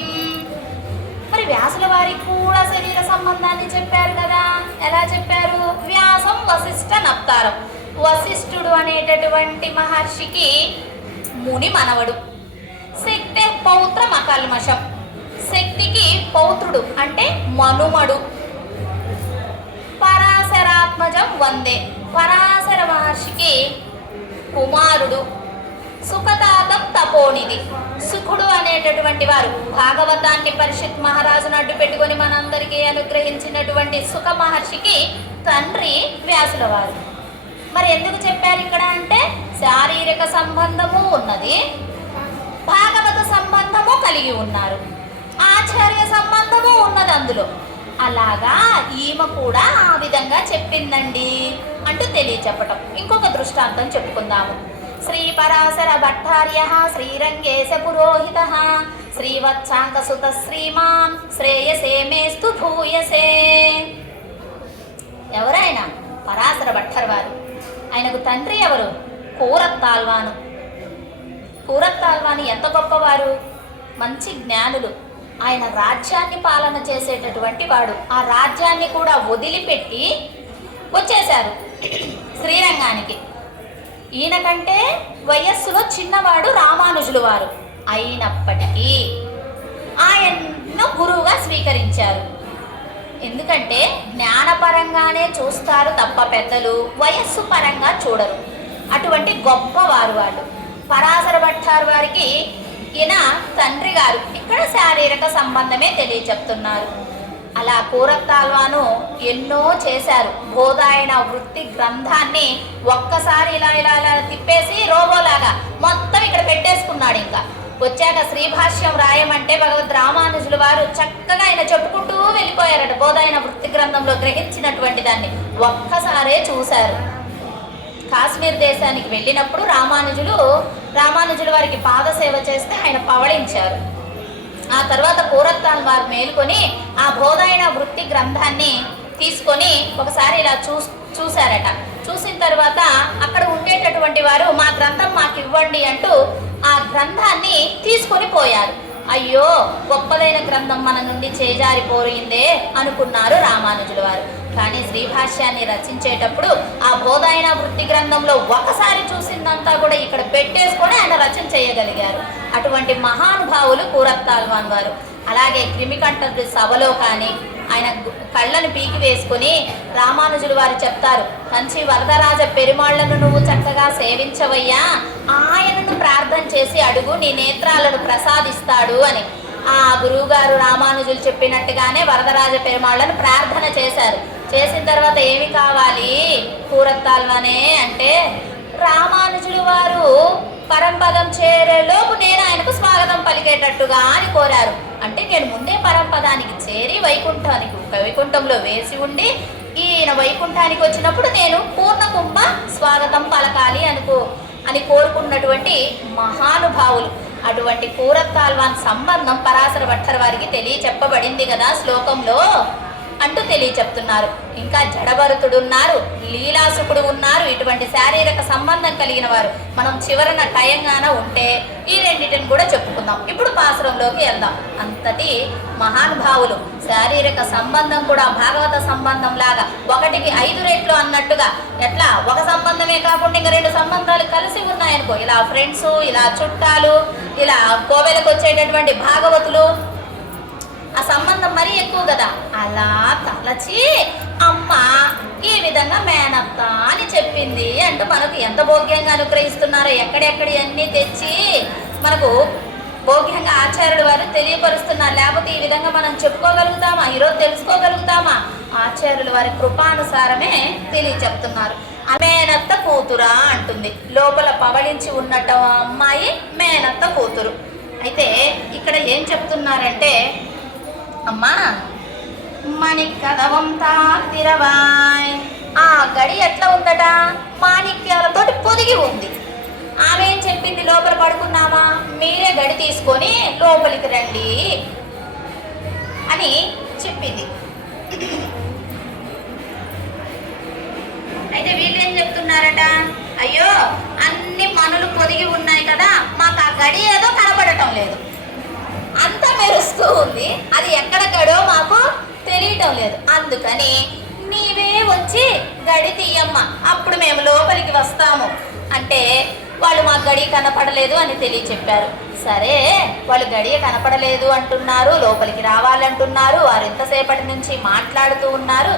మరి వ్యాసుల వారికి కూడా శరీర సంబంధాన్ని చెప్పారు కదా. ఎలా చెప్పారు? వ్యాసం వశిష్ఠ నప్తారం, వశిష్ఠుడు అనేటటువంటి మహర్షికి ముని మనవడు. శక్తే పౌత్రం అకల్మషం, శక్తికి పౌత్రుడు అంటే మనుమడు. పరాశరాత్మజం వందే, పరాశర మహర్షికి కుమారుడు. సుఖతాతం తపోనిధి, సుఖుడు అనేటటువంటి వారు భాగవతాన్ని పరిషత్ మహారాజును అడ్డు పెట్టుకొని మనందరికీ అనుగ్రహించినటువంటి సుఖ మహర్షికి తండ్రి వ్యాసుల వారు. మరి ఎందుకు చెప్పారు ఇక్కడ అంటే, శారీరక సంబంధము ఉన్నది, భాగవత సంబంధము కలిగి ఉన్నారు, ఆచార్య సంబంధము ఉన్నది అందులో. అలాగా ఈమె కూడా ఆ విధంగా చెప్పిందండి అంటూ తెలియచెప్పటం. ఇంకొక దృష్టాంతం చెప్పుకుందాము. శ్రీ పరాశర భట్టార్య శ్రీరంగేశ పురోహిత శ్రీవత్సాంకసుత శ్రీమాన్ శ్రేయసే మేస్తు భూయసే. ఎవరైనా పరాశర భట్టర్ వారు. ఆయనకు తండ్రి ఎవరు? కూరత్తాల్వాను. కూరత్తాల్వాని ఎంత గొప్పవారు, మంచి జ్ఞానులు. ఆయన రాజ్యాన్ని పాలన చేసేటటువంటి వాడు. ఆ రాజ్యాన్ని కూడా వదిలిపెట్టి వచ్చేశారు శ్రీరంగానికి. ఈయన కంటే వయస్సులో చిన్నవాడు రామానుజులు వారు. అయినప్పటికీ ఆయన్ను గురువుగా స్వీకరించారు. ఎందుకంటే జ్ఞానపరంగానే చూస్తారు తప్ప పెద్దలు వయస్సు పరంగా చూడరు. అటువంటి గొప్పవారు వాళ్ళు. పరాశర భట్టార్ వారికి ఈయన తండ్రి గారు. ఇక్కడ శారీరక సంబంధమే తెలియచెప్తున్నారు. అలా కూరత్తాల్వాను ఎన్నో చేశారు. బోధాయన వృత్తి గ్రంథాన్ని ఒక్కసారి ఇలా ఇలా ఇలా తిప్పేసి రోబోలాగా మొత్తం ఇక్కడ పెట్టేసుకున్నాడు. ఇంకా వచ్చాక శ్రీభాష్యం రాయమంటే భగవద్ రామానుజుల వారు చక్కగా ఆయన చెప్పుకుంటూ వెళ్ళిపోయారట. బోధాయన వృత్తి గ్రంథంలో గ్రహించినటువంటి దాన్ని ఒక్కసారే చూశారు. కాశ్మీర్ దేశానికి వెళ్ళినప్పుడు రామానుజుల వారికి పాదసేవ చేస్తే ఆయన పవళించారు. ఆ తర్వాత కూరత్తాల్వారు మేలుకొని ఆ బోధాయన వృత్తి గ్రంథాన్ని తీసుకొని ఒకసారి ఇలా చూశారట. చూసిన తర్వాత అక్కడ ఉండేటటువంటి వారు మా గ్రంథం మాకు ఇవ్వండి అంటూ ఆ గ్రంథాన్ని తీసుకొని పోయారు. అయ్యో, గొప్పదైన గ్రంథం మన నుండి చేజారిపోయిందే అనుకున్నారు రామానుజుల వారు. కానీ శ్రీభాష్యాన్ని రచించేటప్పుడు ఆ బోధాయన వృత్తి గ్రంథంలో ఒకసారి చూసిందంతా కూడా ఇక్కడ పెట్టేసుకొని ఆయన రచన చేయగలిగారు. అటువంటి మహానుభావులు కూరత్తాల్వాన్ వారు. అలాగే క్రిమికంఠ సభలో కానీ ఆయన కళ్ళను పీకి వేసుకుని రామానుజులు వారు చెప్తారు, కంచి వరదరాజ పెరుమాళ్లను నువ్వు చక్కగా సేవించవయ్యా, ఆయనను ప్రార్థన చేసి అడుగు, నీ నేత్రాలను ప్రసాదిస్తాడు అని. ఆ గురువుగారు రామానుజులు చెప్పినట్టుగానే వరదరాజ పెరుమాళ్లను ప్రార్థన చేశారు. చేసిన తర్వాత ఏమి కావాలి కూరత్తాల్వానే అంటే, రామానుజులు వారు పరంపదం చేరేలోపు నేను ఆయనకు స్వాగతం పలికేటట్టుగా అని కోరారు. అంటే నేను ముందే పరంపదానికి చేరి వైకుంఠంలో వేసి ఉండి ఈయన వైకుంఠానికి వచ్చినప్పుడు నేను పూర్ణ కుంభ స్వాగతం పలకాలి అని కోరుకున్నటువంటి మహానుభావులు. అటువంటి కూరత్తాల్వాన్ సంబంధం పరాశర భట్టర్ వారికి తెలియచెప్పబడింది కదా శ్లోకంలో అంటూ తెలియచెప్తున్నారు. ఇంకా జడభరతుడు ఉన్నారు, లీలాసుకుడు ఉన్నారు. ఇటువంటి శారీరక సంబంధం కలిగిన వారు. మనం చివరన టయంగాన ఉంటే ఈ రెండింటిని కూడా చెప్పుకుందాం. ఇప్పుడు పాసురంలోకి వెళ్దాం. అంతటి మహానుభావులు. శారీరక సంబంధం కూడా భాగవత సంబంధం లాగా 1కి 5 రెట్లు అన్నట్టుగా. ఎట్లా ఒక సంబంధమే కాకుండా ఇంకా 2 సంబంధాలు కలిసి ఉన్నాయనుకో, ఇలా ఫ్రెండ్స్, ఇలా చుట్టాలు, ఇలా కోవెలకు వచ్చేటటువంటి భాగవతులు, ఆ సంబంధం మరీ ఎక్కువ కదా. అలా తలచి అమ్మ ఈ విధంగా మేనత్త అని చెప్పింది అంటూ మనకు ఎంత భోగ్యంగా అనుగ్రహిస్తున్నారో. ఎక్కడెక్కడి అన్నీ తెచ్చి మనకు భోగ్యంగా ఆచార్యుల వారు తెలియపరుస్తున్నారు. లేకపోతే ఈ విధంగా మనం చెప్పుకోగలుగుతామా, ఈరోజు తెలుసుకోగలుగుతామా? ఆచార్యుల వారి కృపానుసారమే తెలియచెప్తున్నారు. మేనత్త కూతురా అంటుంది. లోపల పవళించి ఉన్నట్టు అమ్మాయి మేనత్త కూతురు. అయితే ఇక్కడ ఏం చెప్తున్నారంటే, అమ్మా మణికదవం తాతిరవాయ్, ఆ గడి ఎట్లా ఉందట, మాణిక్యాలతోటి పొదిగి ఉంది. ఆమె ఏం చెప్పింది, లోపల పడుకున్నామా, మీరే గడి తీసుకొని లోపలికి రండి అని చెప్పింది. అయితే వీళ్ళు ఏం చెప్తున్నారట, అయ్యో అన్ని పనులు పొదిగి ఉన్నాయి కదా, మాకు ఆ గడి ఏదో కనబడటం లేదు, అంతా మెరుస్తూ ఉంది, అది ఎక్కడ గడో మాకు తెలియటం లేదు, అందుకని నీవే వచ్చి గడి తీయమ్మ, అప్పుడు మేము లోపలికి వస్తాము అంటే వాళ్ళు మాకు గడి కనపడలేదు అని తెలియచెప్పారు. సరే, వాళ్ళు గడియ కనపడలేదు అంటున్నారు, లోపలికి రావాలంటున్నారు, వారు ఎంతసేపటి నుంచి మాట్లాడుతూ ఉన్నారు,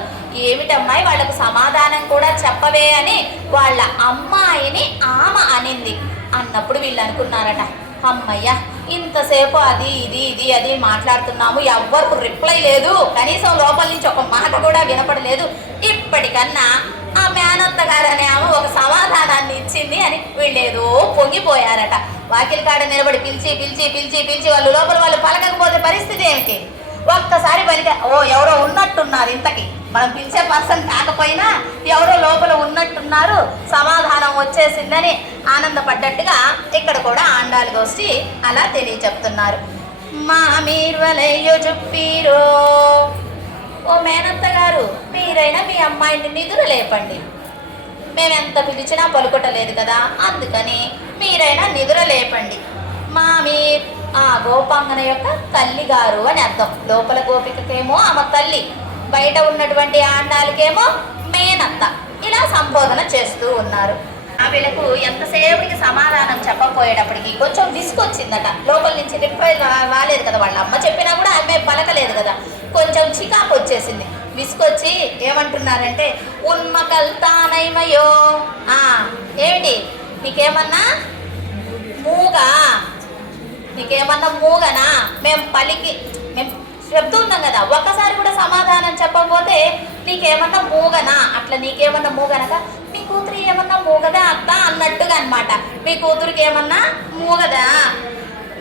ఏమిటమ్మాయి వాళ్ళకు సమాధానం కూడా చెప్పవే అని వాళ్ళ అమ్మాయిని ఆమె అనింది. అన్నప్పుడు వీళ్ళు అనుకున్నారట, అమ్మయ్య ఇంతసేపు అది ఇది ఇది అది మాట్లాడుతున్నాము, ఎవ్వరికి రిప్లై లేదు, కనీసం లోపల నుంచి ఒక మాట కూడా వినపడలేదు, ఇప్పటికన్నా ఆ మేనత్త గారు అనే ఆమె ఒక సమాధానాన్ని ఇచ్చింది అని వీళ్ళేదో పొంగిపోయారట. వాకిలి కాడ నిలబడి పిలిచి పిలిచి పిలిచి పిలిచి వాళ్ళు లోపల వాళ్ళు పలకకపోతే పరిస్థితి ఏమిటి? ఒక్కసారి పలిక, ఓ ఎవరో ఉన్నట్టున్నారు, ఇంతకి మనం పిలిచే పర్సన్ కాకపోయినా ఎవరో లోపల ఉన్నట్టున్నారు, సమాధానం వచ్చేసిందని ఆనందపడ్డట్టుగా ఇక్కడ కూడా ఆండాలు గోష్ఠి అలా తెలియచెప్తున్నారు. మా మీర్వలయ్యో చెప్పీరో, ఓ మేనత్త గారు మీరైనా మీ అమ్మాయిని నిద్ర లేపండి, మేమెంత పిలిచినా పలుకుటలేదు కదా, అందుకని మీరైనా నిద్ర లేపండి. మా మీర్ ఆ గోపాంగన యొక్క తల్లి గారు అని అర్థం. లోపల గోపికకేమో ఆమె తల్లి, బయట ఉన్నటువంటి ఆండాలకేమో మేనత్త, ఇలా సంబోధన చేస్తూ ఉన్నారు. ఆ వీళ్ళకు ఎంతసేపటికి సమాధానం చెప్పపోయేటప్పటికి కొంచెం విసుకొచ్చిందట. లోపల నుంచి రిప్లై రాలేదు కదా, వాళ్ళ అమ్మ చెప్పినా కూడా ఆమె పలకలేదు కదా, కొంచెం చికాకు వచ్చేసింది. విసుకొచ్చి ఏమంటున్నారంటే, ఉన్మకల్తానైమయో, ఏమిటి నీకేమన్నా మూగా, నీకేమన్నా మూగనా, మేము చెప్తూ ఉన్నాం కదా, ఒక్కసారి కూడా సమాధానం చెప్పకపోతే నీకేమన్నా మూగనా, అట్లా నీకేమన్నా మూగనక మీ కూతురు ఏమన్నా మూగదా అత్త అన్నట్టుగా అనమాట. మీ కూతురికి ఏమన్నా మూగదా,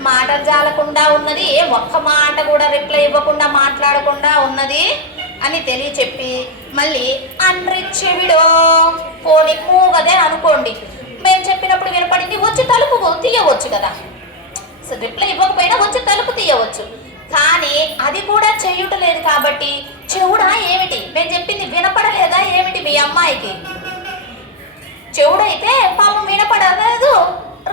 మాటలు జాలకుండా ఉన్నది, ఒక్క మాట కూడా రిప్లై ఇవ్వకుండా మాట్లాడకుండా ఉన్నది అని తెలియచెప్పి మళ్ళీ చెవిడో పోనీ మూగదే అనుకోండి, మేము చెప్పినప్పుడు వినపడింది, వచ్చి తలుపు తీయవచ్చు కదా, రిప్లై ఇవ్వకపోయినా వచ్చి తలుపు తీయవచ్చు, కానీ అది కూడా చెయ్యటలేదు కాబట్టి చెవుడా ఏమిటి, మేము చెప్పింది వినపడలేదా ఏమిటి మీ అమ్మాయికి? చెవుడైతే పాపం వినపడలేదు,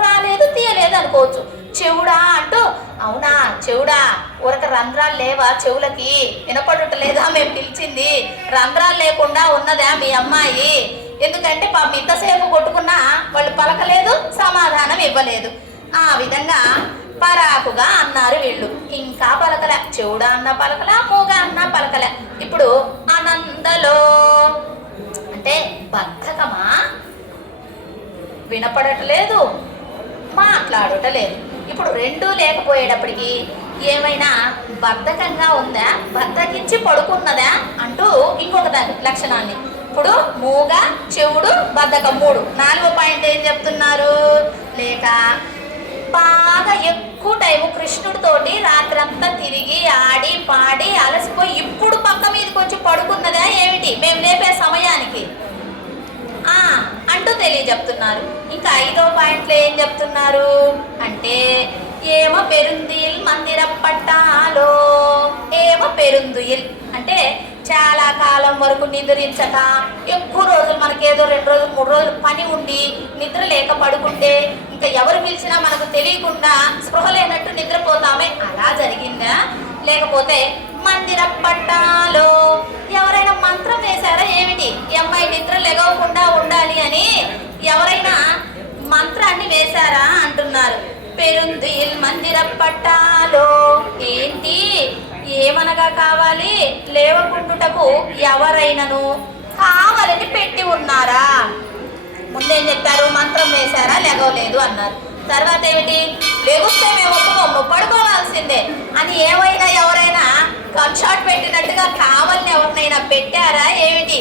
రాలేదు, తీయలేదు అనుకోవచ్చు. చెవుడా అంటూ, అవునా చెవుడా, ఊరక రంధ్రాలు లేవా చెవులకి, వినపడటలేదా మేము పిలిచింది, రంధ్రాలు లేకుండా ఉన్నదా మీ అమ్మాయి, ఎందుకంటే పాపం ఇంతసేపు కొట్టుకున్నా వాళ్ళు పలకలేదు, సమాధానం ఇవ్వలేదు. ఆ విధంగా పరాకుగా అన్నారు వీళ్ళు. ఇంకా పలకలే, చెవుడా అన్న పలకలే, మూగా అన్న పలకలే. ఇప్పుడు ఆనందలో అంటే బద్ధకమా, వినపడటలేదు, మాట్లాడటలేదు. ఇప్పుడు రెండూ లేకపోయేటప్పటికి ఏమైనా బద్ధకంగా ఉందా, బద్ధకించి పడుకున్నదా అంటూ ఇంకొక లక్షణాన్ని. ఇప్పుడు మూగ, చెవుడు, బద్ధకం, 3. 4వ పాయింట్ ఏం చెప్తున్నారు, లేక బాగా ఎక్కువ టైము కృష్ణుడితోటి రాత్రంతా తిరిగి ఆడి పాడి అలసిపోయి ఇప్పుడు పక్క మీదకి వచ్చి పడుకున్నదా ఏమిటి మేము లేపే సమయానికి అంటూ తెలియజెప్తున్నారు. ఇంకా 5వ పాయింట్లో ఏం చెప్తున్నారు అంటే, ఏమో పెరుందుయిల్ మందిరం పట్టాలో, ఏమో పెరుందుయిల్ అంటే చాలా కాలం వరకు నిద్రించక, ఎక్కువ రోజులు మనకేదో 2 రోజులు 3 రోజులు పని ఉండి నిద్ర లేక పడుకుంటే ఇంకా ఎవరు పిలిచినా మనకు తెలియకుండా స్పృహ లేనట్టు నిద్రపోతామే, అలా జరిగిందా, లేకపోతే మందిర పట్టాలో ఎవరైనా మంత్రం వేశారా ఏమిటి, ఈ అమ్మాయి నిద్ర లెగవకుండా ఉండాలి అని ఎవరైనా మంత్రాన్ని వేశారా అంటున్నారు. పెరుందుయిల్ మందిర పట్టాలో ఏంటి, ఏమనగా కావాలి, లేవకుండుటకు ఎవరైనాను కావాలని పెట్టి ఉన్నారా, ముందేం చెప్పారు, మంత్రం వేశారా, లెగవలేదు అన్నారు. తర్వాత ఏమిటి, లెగుస్తే మేము ఒప్పుకోము, పడుకోవాల్సిందే అని ఏమైనా ఎవరైనా గన్ షాట్ పెట్టినట్టుగా కావాలని ఎవరినైనా పెట్టారా ఏమిటి,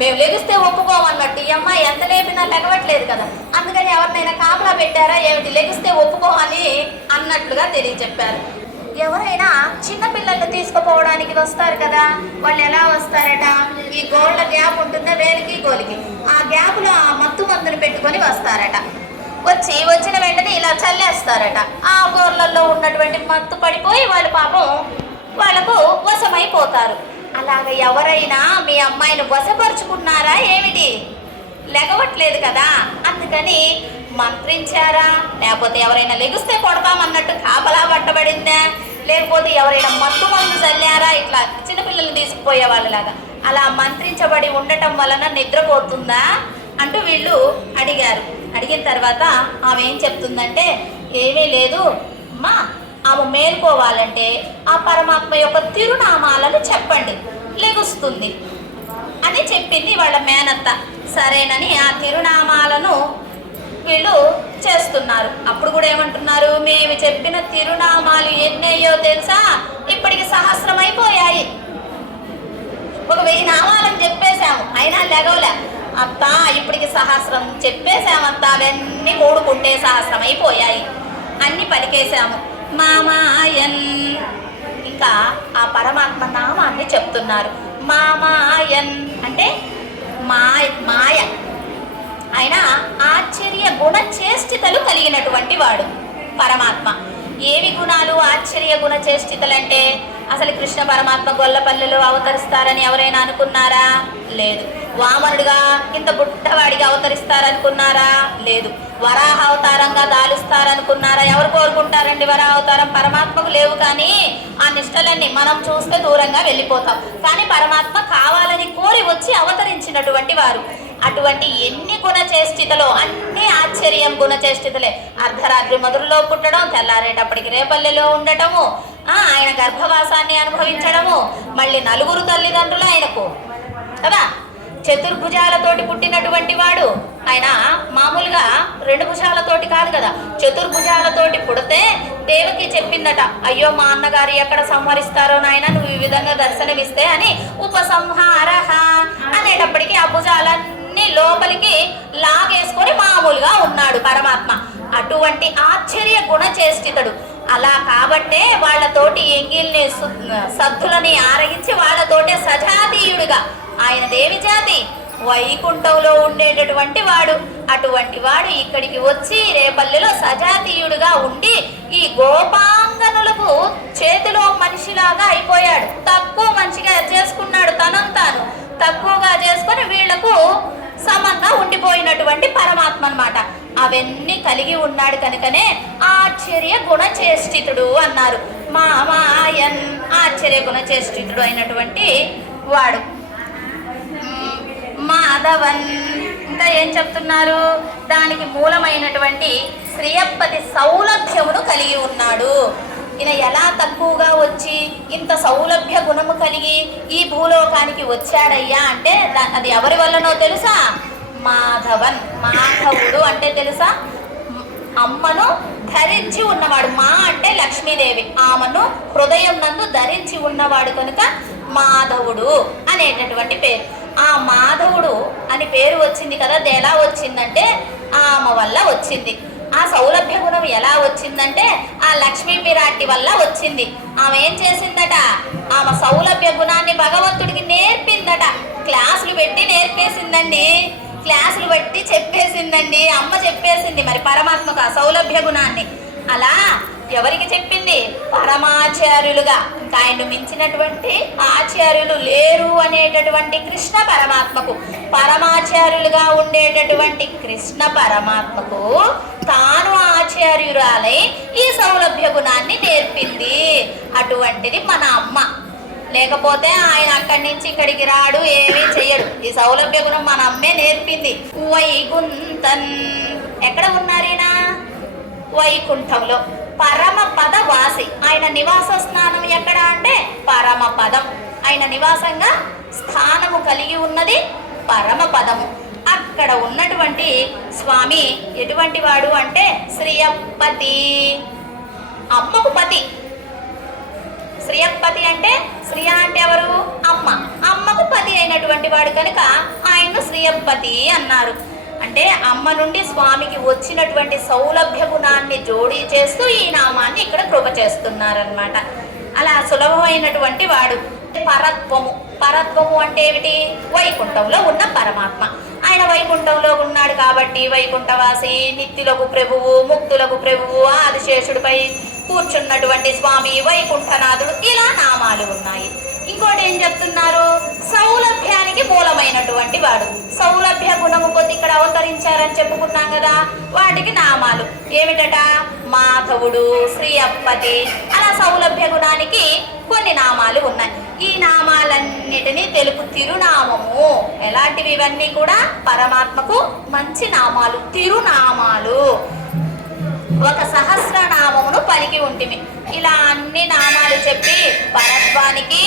మేము లెగిస్తే ఒప్పుకోమన్నట్టు. ఈ అమ్మాయి ఎంత లేపినా లెగవట్లేదు కదా, అందుకని ఎవరినైనా కాపలా పెట్టారా ఏమిటి, లెగిస్తే ఒప్పుకోమని అన్నట్లుగా తెలియచెప్పారు. ఎవరైనా చిన్నపిల్లల్ని తీసుకుపోవడానికి వస్తారు కదా, వాళ్ళు ఎలా వస్తారట, ఈ గోళ్ళ గ్యాప్ ఉంటుందా వేలికి గోలికి, ఆ గ్యాప్లో ఆ మత్తు మందుని పెట్టుకొని వస్తారట. వచ్చిన వెంటనే ఇలా చల్లేస్తారట, ఆ గోర్లలో ఉన్నటువంటి మత్తు పడిపోయి వాళ్ళు పాపం వాళ్ళకు వశమైపోతారు. అలాగ ఎవరైనా మీ అమ్మాయిని వశపరుచుకున్నారా ఏమిటి? లెగవట్లేదు కదా, అందుకని మంత్రించారా? లేకపోతే ఎవరైనా లెగిస్తే కొడతామన్నట్టు కాపలా పట్టబడిందా? లేకపోతే ఎవరైనా మత్తు మందు చల్లారా? ఇట్లా చిన్నపిల్లలు తీసుకుపోయే వాళ్ళలాగా అలా మంత్రించబడి ఉండటం వలన నిద్రపోతుందా అంటూ వీళ్ళు అడిగారు. అడిగిన తర్వాత ఆమె ఏం చెప్తుందంటే, ఏమీ లేదు అమ్మా, ఆమె మేల్కోవాలంటే ఆ పరమాత్మ యొక్క తిరునామాలను చెప్పండి, లెగుస్తుంది అని చెప్పింది వాళ్ళ మేనత్త. సరేనని ఆ తిరునామాలను వీళ్ళు చేస్తున్నారు. అప్పుడు కూడా ఏమంటున్నారు, మేము చెప్పిన తిరునామాలు ఎన్నయ్యో తెలుసా, ఇప్పటికి 1000 అయిపోయాయి. 1000 నామాలను చెప్పేశాము, అయినా లెగవలే అత్త, ఇప్పటికి 1000 చెప్పేశామత్త, అవన్నీ కూడుకుంటే 1000 అయిపోయాయి, అన్ని పలికేశాము. మామాయన్, ఇంకా ఆ పరమాత్మ నామాన్ని చెప్తున్నారు. మామాయన్ అంటే మాయ. ఆయన ఆశ్చర్య గుణ చేష్టితలు కలిగినటువంటి వాడు పరమాత్మ. ఏవి గుణాలు ఆశ్చర్య గుణ చేష్టితలంటే, అసలు కృష్ణ పరమాత్మ గొల్లపల్లెలో అవతరిస్తారని ఎవరైనా అనుకున్నారా? లేదు. వామనుడిగా ఇంత బుట్టవాడిగా అవతరిస్తారనుకున్నారా? లేదు. వరాహ అవతారంగా దాలుస్తారనుకున్నారా? ఎవరు కోరుకుంటారండి వరాహ అవతారం? పరమాత్మకు లేవు. కానీ ఆ నిష్టలన్నీ మనం చూస్తే దూరంగా వెళ్ళిపోతాం. కానీ పరమాత్మ కావాలని కోరి వచ్చి అవతరించినటువంటి వారు. అటువంటి ఎన్ని గుణచేష్టితలో అన్ని ఆశ్చర్యం గుణచేష్టితలే. అర్ధరాత్రి మధురలో పుట్టడం, తెల్లారేటప్పటికి రేపల్లెలో ఉండటము, ఆయన గర్భవాసాన్ని అనుభవించడము, మళ్ళీ 4 తల్లిదండ్రులు ఆయనకు కదా, చతుర్భుజాలతోటి పుట్టినటువంటి వాడు ఆయన. మామూలుగా 2 భుజాలతోటి కాదు కదా, చతుర్భుజాలతోటి పుడితే దేవకి చెప్పిందట, అయ్యో మా అన్నగారు ఎక్కడ సంహరిస్తారో నాయన, నువ్వు ఈ విధంగా దర్శనమిస్తే అని. ఉపసంహారహ అనేటప్పటికీ ఆ భుజాలన్నీ లోపలికి లాగేసుకొని మామూలుగా ఉన్నాడు పరమాత్మ. అటువంటి ఆశ్చర్య గుణచేష్టితడు. అలా కాబట్టే వాళ్ళతోటి ఎంగిల్ని సద్దులని ఆరగించి వాళ్ళతోటే సజాతీయుడిగా, ఆయన దేవి జాతి వైకుంఠంలో ఉండేటటువంటి వాడు. అటువంటి వాడు ఇక్కడికి వచ్చి రేపల్లెలో సజాతీయుడిగా ఉండి ఈ గోపాంగనులకు చేతిలో మనిషిలాగా అయిపోయాడు. తక్కువ మంచిగా చేసుకున్నాడు, తనను తాను తక్కువగా చేసుకొని వీళ్లకు సమంగా ఉండిపోయినటువంటి పరమాత్మ అన్నమాట. అవన్నీ కలిగి ఉన్నాడు కనుకనే ఆశ్చర్య గుణచేష్టితుడు అన్నారు. మామాయన్ ఆశ్చర్య గుణచేష్టితుడు అయినటువంటి వాడు. మాధవన్ ఇంకా ఏం చెప్తున్నారు, దానికి మూలమైనటువంటి శ్రీయప్పతి సౌలభ్యమును కలిగి ఉన్నాడు. ఈయన ఎలా తక్కువగా వచ్చి ఇంత సౌలభ్య గుణము కలిగి ఈ భూలోకానికి వచ్చాడయ్యా అంటే అది ఎవరి వల్లనో తెలుసా? మాధవన్, మాధవుడు అంటే తెలుసా? అమ్మను ధరించి ఉన్నవాడు. మా అంటే లక్ష్మీదేవి, ఆమెను హృదయం నందు ధరించి ఉన్నవాడు కనుక మాధవుడు అనేటటువంటి పేరు. ఆ మాధవుడు అని పేరు వచ్చింది కదా, అది ఎలా వచ్చిందంటే ఆమె వల్ల వచ్చింది. ఆ సౌలభ్య గుణం ఎలా వచ్చిందంటే ఆ లక్ష్మీ పిరాటి వల్ల వచ్చింది. ఆమె ఏం చేసిందట, ఆమె సౌలభ్య గుణాన్ని భగవంతుడికి నేర్పిందట. క్లాసులు పెట్టి నేర్పేసిందండి, క్లాసులు బట్టి చెప్పేసిందండి. అమ్మ చెప్పేసింది మరి పరమాత్మకు ఆ సౌలభ్య గుణాన్ని. అలా ఎవరికి చెప్పింది? పరమాచార్యులుగా. ఇంకా ఆయన మించినటువంటి ఆచార్యులు లేరు అనేటటువంటి కృష్ణ పరమాత్మకు, పరమాచార్యులుగా ఉండేటటువంటి కృష్ణ పరమాత్మకు తాను ఆచార్యురాలై ఈ సౌలభ్య గుణాన్ని నేర్పింది. అటువంటిది మన అమ్మ. లేకపోతే ఆయన అక్కడి నుంచి ఇక్కడికి రాడు, ఏమీ చెయ్యడు. ఈ సౌలభ్య గుణం మన అమ్మే నేర్పింది. వైకుంఠన్ ఎక్కడ ఉన్నారీనా? వైకుంఠంలో పరమపద వాసి. ఆయన నివాస స్థానం ఎక్కడ అంటే పరమపదం. ఆయన నివాసంగా స్థానము కలిగి ఉన్నది పరమపదము. అక్కడ ఉన్నటువంటి స్వామి ఎటువంటి వాడు అంటే శ్రీయప్పతి, అమ్మకు పతి. శ్రీయప్పతి అంటే శ్రియ అంటే ఎవరు? అమ్మ. అమ్మకు పతి అయినటువంటి వాడు కనుక ఆయన్ను శ్రీయప్పతి అన్నారు. అంటే అమ్మ నుండి స్వామికి వచ్చినటువంటి సౌలభ్య గుణాన్ని జోడీ చేస్తూ ఈ నామాన్ని ఇక్కడ కృప చేస్తున్నారనమాట. అలా సులభమైనటువంటి వాడు. పరత్వము, పరత్వము అంటే ఏమిటి? వైకుంఠంలో ఉన్న పరమాత్మ. ఆయన వైకుంఠంలో ఉన్నాడు కాబట్టి వైకుంఠవాసి, నిత్యులకు ప్రభువు, ముక్తులకు ప్రభువు, ఆదిశేషుడిపై కూర్చున్నటువంటి స్వామి, వైకుంఠనాథుడు, ఇలా నామాలు ఉన్నాయి. ఇంకోటి ఏం చెప్తున్నారు, సౌలభ్యానికి మూలమైనటువంటి వాడు, సౌలభ్య గుణము కొద్ది ఇక్కడ అవతరించారని చెప్పుకున్నాం కదా, వాటికి నామాలు ఏమిటట, మాధవుడు, శ్రీ అప్పతి, అలా సౌలభ్య గుణానికి కొన్ని నామాలు ఉన్నాయి. ఈ నామాలన్నిటినీ తెలుపు తిరునామము. ఎలాంటివి ఇవన్నీ కూడా పరమాత్మకు మంచి నామాలు, తిరునామాలు. ఒక సహస్రనామమును పలికి ఉంటిమి. ఇలా అన్ని నామాలు చెప్పి పరత్వానికి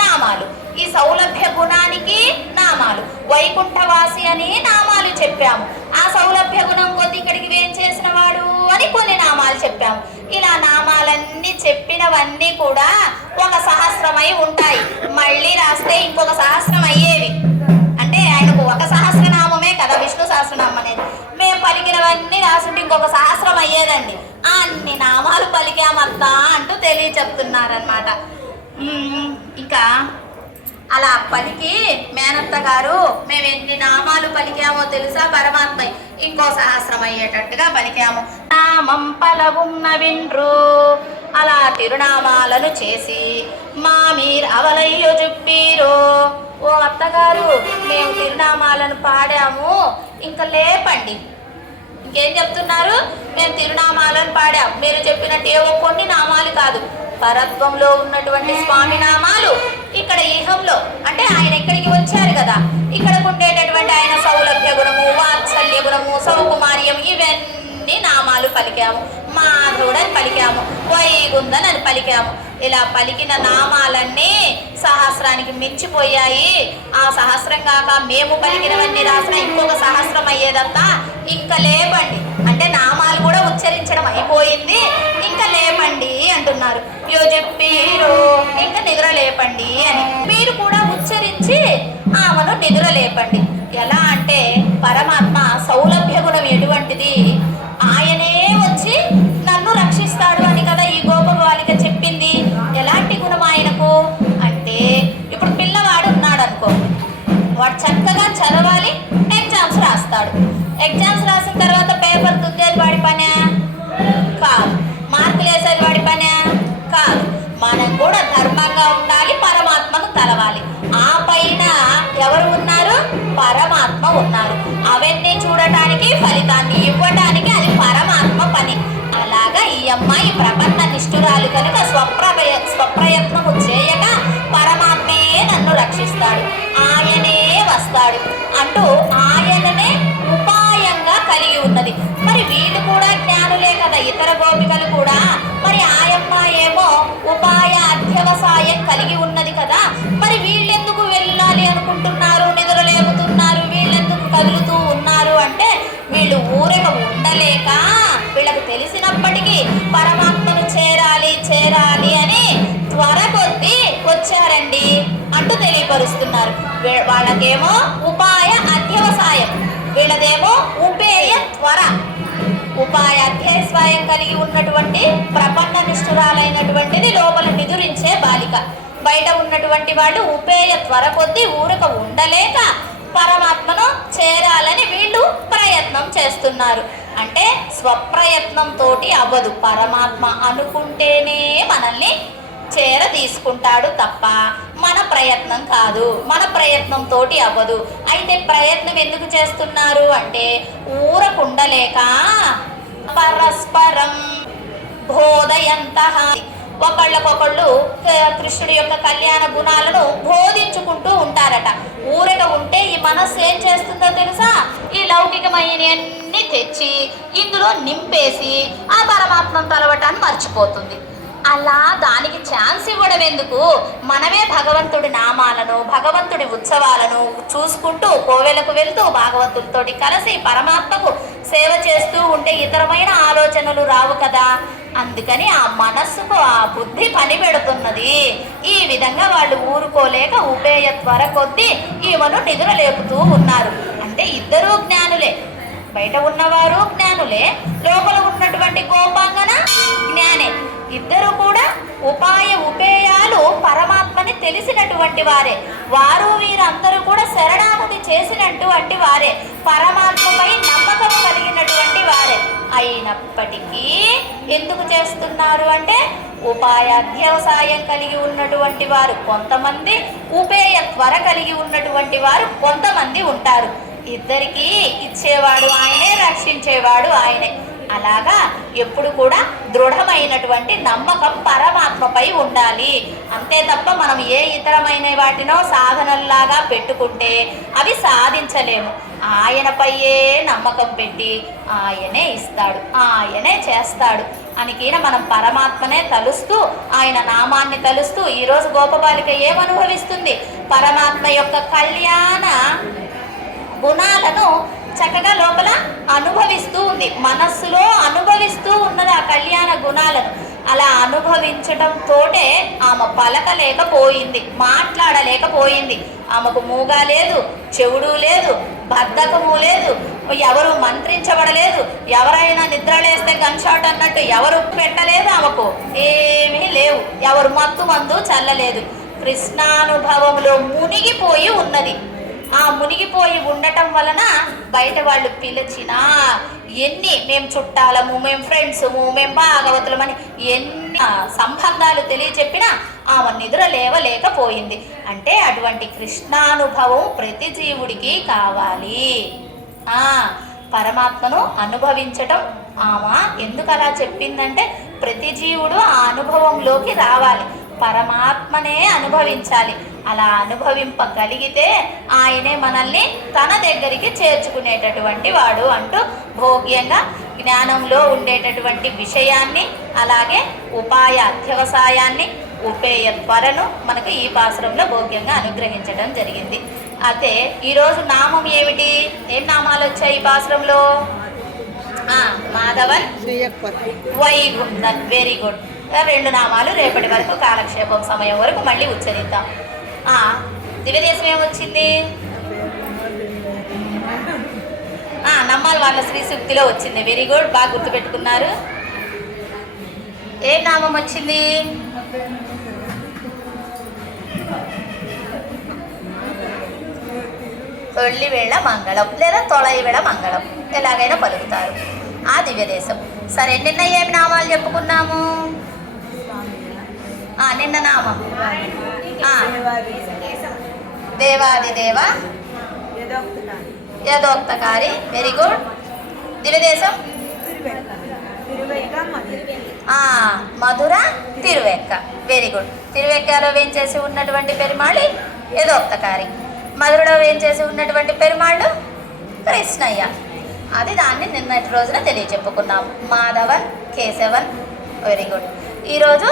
నామాలు, ఈ సౌలభ్య గుణానికి నామాలు, వైకుంఠవాసి అని నామాలు చెప్పాము. ఆ సౌలభ్య గుణం కొద్ది ఇక్కడికి వేం చేసిన వాడు అని కొన్ని నామాలు చెప్పాము. ఇలా నామాలన్నీ చెప్పినవన్నీ కూడా ఒక సహస్రమై ఉంటాయి. మళ్ళీ రాస్తే ఇంకొక సహస్రం అయ్యేవి. అంటే ఆయనకు ఒక సహస్రనామమే కదా విష్ణు సహస్రనామం అనేది. మేము పలికినవన్నీ రాసుంటే ఇంకొక సహస్రం అయ్యేదండి. అన్ని నామాలు పలికామత్తా అంటూ తెలియచెప్తున్నారనమాట. ఇంకా అలా పలికి మేనత్త గారు మేము ఎన్ని నామాలు పలికామో తెలుసా, పరమాత్మ ఇంకో సహస్రం అయ్యేటట్టుగా పలికాము. నామం పలవున్న విండ్రు, అలా తిరునామాలను చేసి మా మీరు అవలయ్యో చెప్పీరు. ఓ అత్తగారు మేము తిరునామాలను పాడాము, ఇంకా లేపండి. ఇంకేం చెప్తున్నారు, మేము తిరునామాలను పాడాము, మీరు చెప్పినట్టు ఏవో కొన్ని నామాలు కాదు, పరత్వంలో ఉన్నటువంటి స్వామి నామాలు, ఇక్కడ ఈహంలో అంటే ఆయన ఇక్కడికి వచ్చారు కదా, ఇక్కడ ఉండేటటువంటి ఆయన సౌలభ్య గుణము, వాత్సల్య గుణము, సౌకుమార్యం, ఇవన్నీ నామాలు పలికాము. మాధవుడని పలికాము, వైగుందన్ అని పలికాము. ఇలా పలికిన నామాలన్నీ సహస్రానికి మించిపోయాయి. ఆ సహస్రం కాక మేము పలికినవన్నీ రాసిన ఇంకొక సహస్రం అయ్యేదంతా. ఇంకా లేపండి అంటే నామాలు కూడా ఉచ్చరించడం అయిపోయింది, ఇంకా లేపండి అంటున్నారు. యో చెప్పీరు, ఇంకా నిద్ర లేపండి అని మీరు కూడా ఉచ్చరించి ఆమెను నిద్ర లేపండి. ఎలా అంటే పరమాత్మ సౌలభ్య గుణం ఎటువంటిది, ఆయనే వచ్చి నన్ను రక్షిస్తాడు అని కదా ఈ గోపబాలిక చెప్పింది. ఎలాంటి గుణం ఆయనకు అంటే, ఇప్పుడు పిల్లవాడు ఉన్నాడు అనుకో, వాడు చక్కగా చదవాలి, ఎగ్జామ్స్ రాస్తాడు. ఎగ్జామ్స్ రాసిన తర్వాత పేపర్ తుద్దేది వాడి పనే కాదు, మార్కులు వేసేది వాడి పనే కాదు. మనం కూడా ధర్మంగా ఉండాలి, పరమాత్మను తలవాలి. ఆ పైన ఎవరు ఉన్నారు, పరమాత్మ ఉన్నారు. అవన్నీ చూడటానికి, ఫలితాన్ని ఇవ్వటానికి అది పరమాత్మ పని. అలాగా ఈ అమ్మాయి ప్రపన్న నిష్ఠురాలు కనుక స్వప్రయత్నము చేయక పరమాత్మే నన్ను రక్షిస్తాడు, ఆయనే వస్తాడు అంటూ ఆయననే ఉపాయంగా కలిగి ఉన్నది. మరి వీళ్ళు కూడా జ్ఞానులే కదా, ఇతర గోపికలు కూడా. మరి ఆయమ్మ ఏమో ఉపాయ అధ్యవసాయం కలిగి ఉన్నది కదా, మరి వీళ్ళెందుకు వెళ్ళాలి అనుకుంటున్నారు, నిద్రలేపుతున్నారు, వీళ్ళెందుకు కదులుతూ ఉన్నారు అంటే, వీళ్ళు ఊరక ఉండలేక వీళ్ళకు తెలిసినప్పటికీ పరమాత్మను చేరాలి చేరాలి అని త్వర కొద్ది వచ్చారండి అంటూ తెలియపరుస్తున్నారు. వాళ్ళకేమో ఉపాయ అధ్యవసాయం, వీళ్ళదేమో ఉపేయ త్వర. ఉపాయ అధ్యవసాయం కలిగి ఉన్నటువంటి ప్రపన్న నిష్ఠురాలైనటువంటిది లోపల నిదురించే బాలిక. బయట ఉన్నటువంటి వాళ్ళు ఉపేయ త్వర కొద్ది ఊరక ఉండలేక పరమాత్మను చేరాలని వీళ్ళు ప్రయత్నం చేస్తున్నారు. అంటే స్వప్రయత్నంతో అవ్వదు, పరమాత్మ అనుకుంటేనే మనల్ని చేర తీసుకుంటాడు తప్ప మన ప్రయత్నం కాదు, మన ప్రయత్నంతో అవ్వదు. అయితే ప్రయత్నం ఎందుకు చేస్తున్నారు అంటే, ఊరకుండలేక పరస్పరం బోధయంతః, ఒకళ్ళకొకళ్ళు కృష్ణుడి యొక్క కళ్యాణ గుణాలను బోధించుకుంటూ ఉంటారట. ఊరక ఉంటే ఈ మనస్సు ఏం చేస్తుందో తెలుసా, ఈ లౌకికమైనవన్నీ తెచ్చి ఇందులో నింపేసి ఆ పరమాత్మను తలవటాన్ని మర్చిపోతుంది. అలా దానికి ఛాన్స్ ఇవ్వడం ఎందుకు, మనమే భగవంతుడి నామాలను, భగవంతుడి ఉత్సవాలను చూసుకుంటూ కోవెలకు వెళ్తూ భాగవతులతోటి కలిసి పరమాత్మకు సేవ చేస్తూ ఉంటే ఇతరమైన ఆలోచనలు రావు కదా. అందుకని ఆ మనస్సుకు ఆ బుద్ధి పని పెడుతున్నది. ఈ విధంగా వాళ్ళు ఊరుకోలేక ఉపేయ త్వర కొద్దీ ఈమెను నిద్రలేపుతూ ఉన్నారు. అంటే ఇద్దరూ జ్ఞానులే, బయట ఉన్నవారు జ్ఞానులే, లోపల ఉన్నటువంటి గోపాంగన జ్ఞానే. ఇద్దరు కూడా ఉపేయాలు పరమాత్మని తెలిసినటువంటి వారే. వారు వీరందరూ కూడా శరణాగతి చేసినటువంటి వారే, పరమాత్మపై నమ్మకం కలిగినటువంటి వారే. అయినప్పటికీ ఎందుకు చేస్తున్నారు అంటే ఉపాయాధ్యవసాయం కలిగి ఉన్నటువంటి వారు కొంతమంది, ఉపేయ త్వర కలిగి ఉన్నటువంటి వారు కొంతమంది ఉంటారు. ఇద్దరికీ ఇచ్చేవాడు ఆయనే, రక్షించేవాడు ఆయనే. అలాగా ఎప్పుడు కూడా దృఢమైనటువంటి నమ్మకం పరమాత్మపై ఉండాలి. అంతే తప్ప మనం ఏ ఇతరమైన వాటినో సాధనల్లాగా పెట్టుకుంటే అవి సాధించలేము. ఆయనపైయే నమ్మకం పెట్టి ఆయనే ఇస్తాడు, ఆయనే చేస్తాడు అనికీన మనం పరమాత్మనే తలుస్తూ, ఆయన నామాన్ని తలుస్తూ ఈరోజు గోపబాలిక ఏమనుభవిస్తుంది? పరమాత్మ యొక్క కళ్యాణ గుణాలను చక్కగా లోపల అనుభవిస్తూ ఉంది, మనస్సులో అనుభవిస్తూ ఉన్నది ఆ కళ్యాణ గుణాలను. అలా అనుభవించటంతోటే ఆమె పలకలేకపోయింది, మాట్లాడలేకపోయింది. ఆమెకు మూగా లేదు, చెవుడు లేదు, బద్ధకము లేదు, ఎవరు మంత్రించబడలేదు, ఎవరైనా నిద్రలేస్తే గన్ షాట్ అన్నట్టు ఎవరు పెట్టలేదు, ఆమెకు ఏమీ లేవు, ఎవరు మత్తు మందు చల్లలేదు. కృష్ణానుభవంలో మునిగిపోయి ఉన్నది. ఆ మునిగిపోయి ఉండటం వలన బయట వాళ్ళు పిలిచినా ఎన్ని మేము చుట్టాలము, మేము ఫ్రెండ్సము, మేము భాగవతులమని ఎన్ని సంబంధాలు తెలియచెప్పినా ఆమె నిద్ర లేవలేకపోయింది. అంటే అటువంటి కృష్ణానుభవం ప్రతి జీవుడికి కావాలి. పరమాత్మను అనుభవించటం ఆమె ఎందుకు అలా చెప్పిందంటే ప్రతి జీవుడు ఆ అనుభవంలోకి రావాలి, పరమాత్మనే అనుభవించాలి. అలా అనుభవింపగలిగితే ఆయనే మనల్ని తన దగ్గరికి చేర్చుకునేటటువంటి వాడు అంటూ భోగ్యంగా జ్ఞానంలో ఉండేటటువంటి విషయాన్ని, అలాగే ఉపాయ అధ్యవసాయాన్ని, ఉపేయ త్వరను మనకు ఈ పాసురంలో భోగ్యంగా అనుగ్రహించడం జరిగింది. అయితే ఈరోజు నామం ఏమిటి? ఏం నామాలు వచ్చాయి ఈ పాసురంలో? మాధవన్, వైకుంఠన్. Very good. 2 నామాలు రేపటి వరకు కాలక్షేపం సమయం వరకు మళ్ళీ ఉచ్చరిద్దాం. దివ్యదేశం ఏమొచ్చింది? నమ్మాలి వాళ్ళ శ్రీ సూక్తిలో వచ్చింది. వెరీ గుడ్, బాగా గుర్తుపెట్టుకున్నారు. ఏం నామం వచ్చింది? తొల్లి వేళ మంగళం లేదా తొలై వేళ మంగళం, ఎలాగైనా పలుకుతారు. ఆ దివ్యదేశం. సరే, నిన్న ఏమి నామాలు చెప్పుకున్నాము? నిన్న నామం దేవాదిదేవ యథోక్తకారి. Very good. దివ్యదేశం మధుర తిరువెక్క. Very good. తిరువెక్కలో వేంచేసి ఉన్నటువంటి పెరుమాళి యథోక్తకారి, మధురలో వేంచేసి ఉన్నటువంటి పెరుమాళ్ళు కృష్ణయ్య. అది దాన్ని నిన్నటి రోజున తెలియచెప్పుకున్నాము. మాధవన్, కేశవన్. Very good. ఈరోజు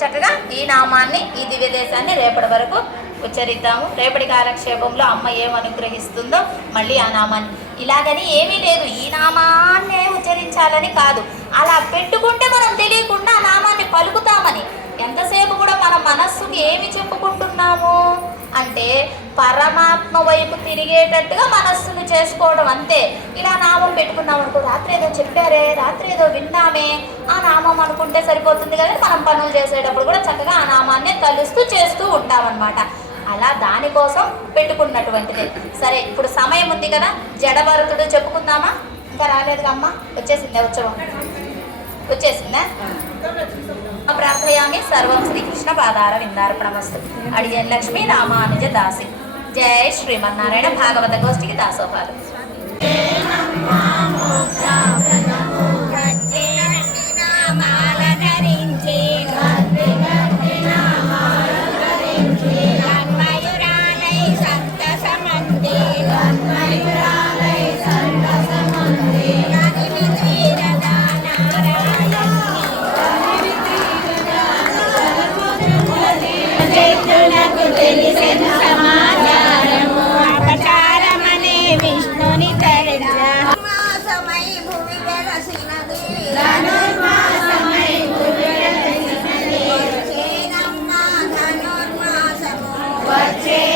చక్కగా ఈ నామాన్ని, ఈ దివ్యదేశాన్ని రేపటి వరకు ఉచ్చరిద్దాము. రేపటి కాలక్షేపంలో అమ్మ ఏం అనుగ్రహిస్తుందో మళ్ళీ ఆ నామాన్ని. ఇలాగని ఏమీ లేదు, ఈ నామాన్నే ఉచ్చరించాలని కాదు, అలా పెట్టుకుంటే మనం తెలియకుండా ఆ నామాన్ని పలుకుతామని. ఎంతసేపు కూడా మన మనస్సుకి ఏమి చెప్పుకుంటున్నాము అంటే పరమాత్మ వైపు తిరిగేటట్టుగా మనస్సును చేసుకోవడం, అంతే. ఇలా నామం పెట్టుకున్నాం అనుకో, రాత్రి ఏదో చెప్పారే, రాత్రి ఏదో విన్నామే, ఆ నామం అనుకుంటే సరిపోతుంది కదా. మనం పనులు చేసేటప్పుడు కూడా చక్కగా ఆ నామాన్నే తలుస్తూ చేస్తూ ఉంటామన్నమాట. అలా దానికోసం పెట్టుకున్నటువంటిదే. సరే, ఇప్పుడు సమయం ఉంది కదా, జడభరతుడు చెప్పుకుందామా? ఇంకా రాలేదుగా అమ్మ? వచ్చేసిందా ఉత్సవం? వచ్చేసిందా? ప్రార్థయామి. సర్వం శ్రీకృష్ణ పాదార విందార్పణమస్తు. అడియన్ లక్ష్మీ రామానుజ దాసి. జయ శ్రీమన్నారాయణ. భాగవత గోష్ఠికి దాసోహాలు. వచ్చే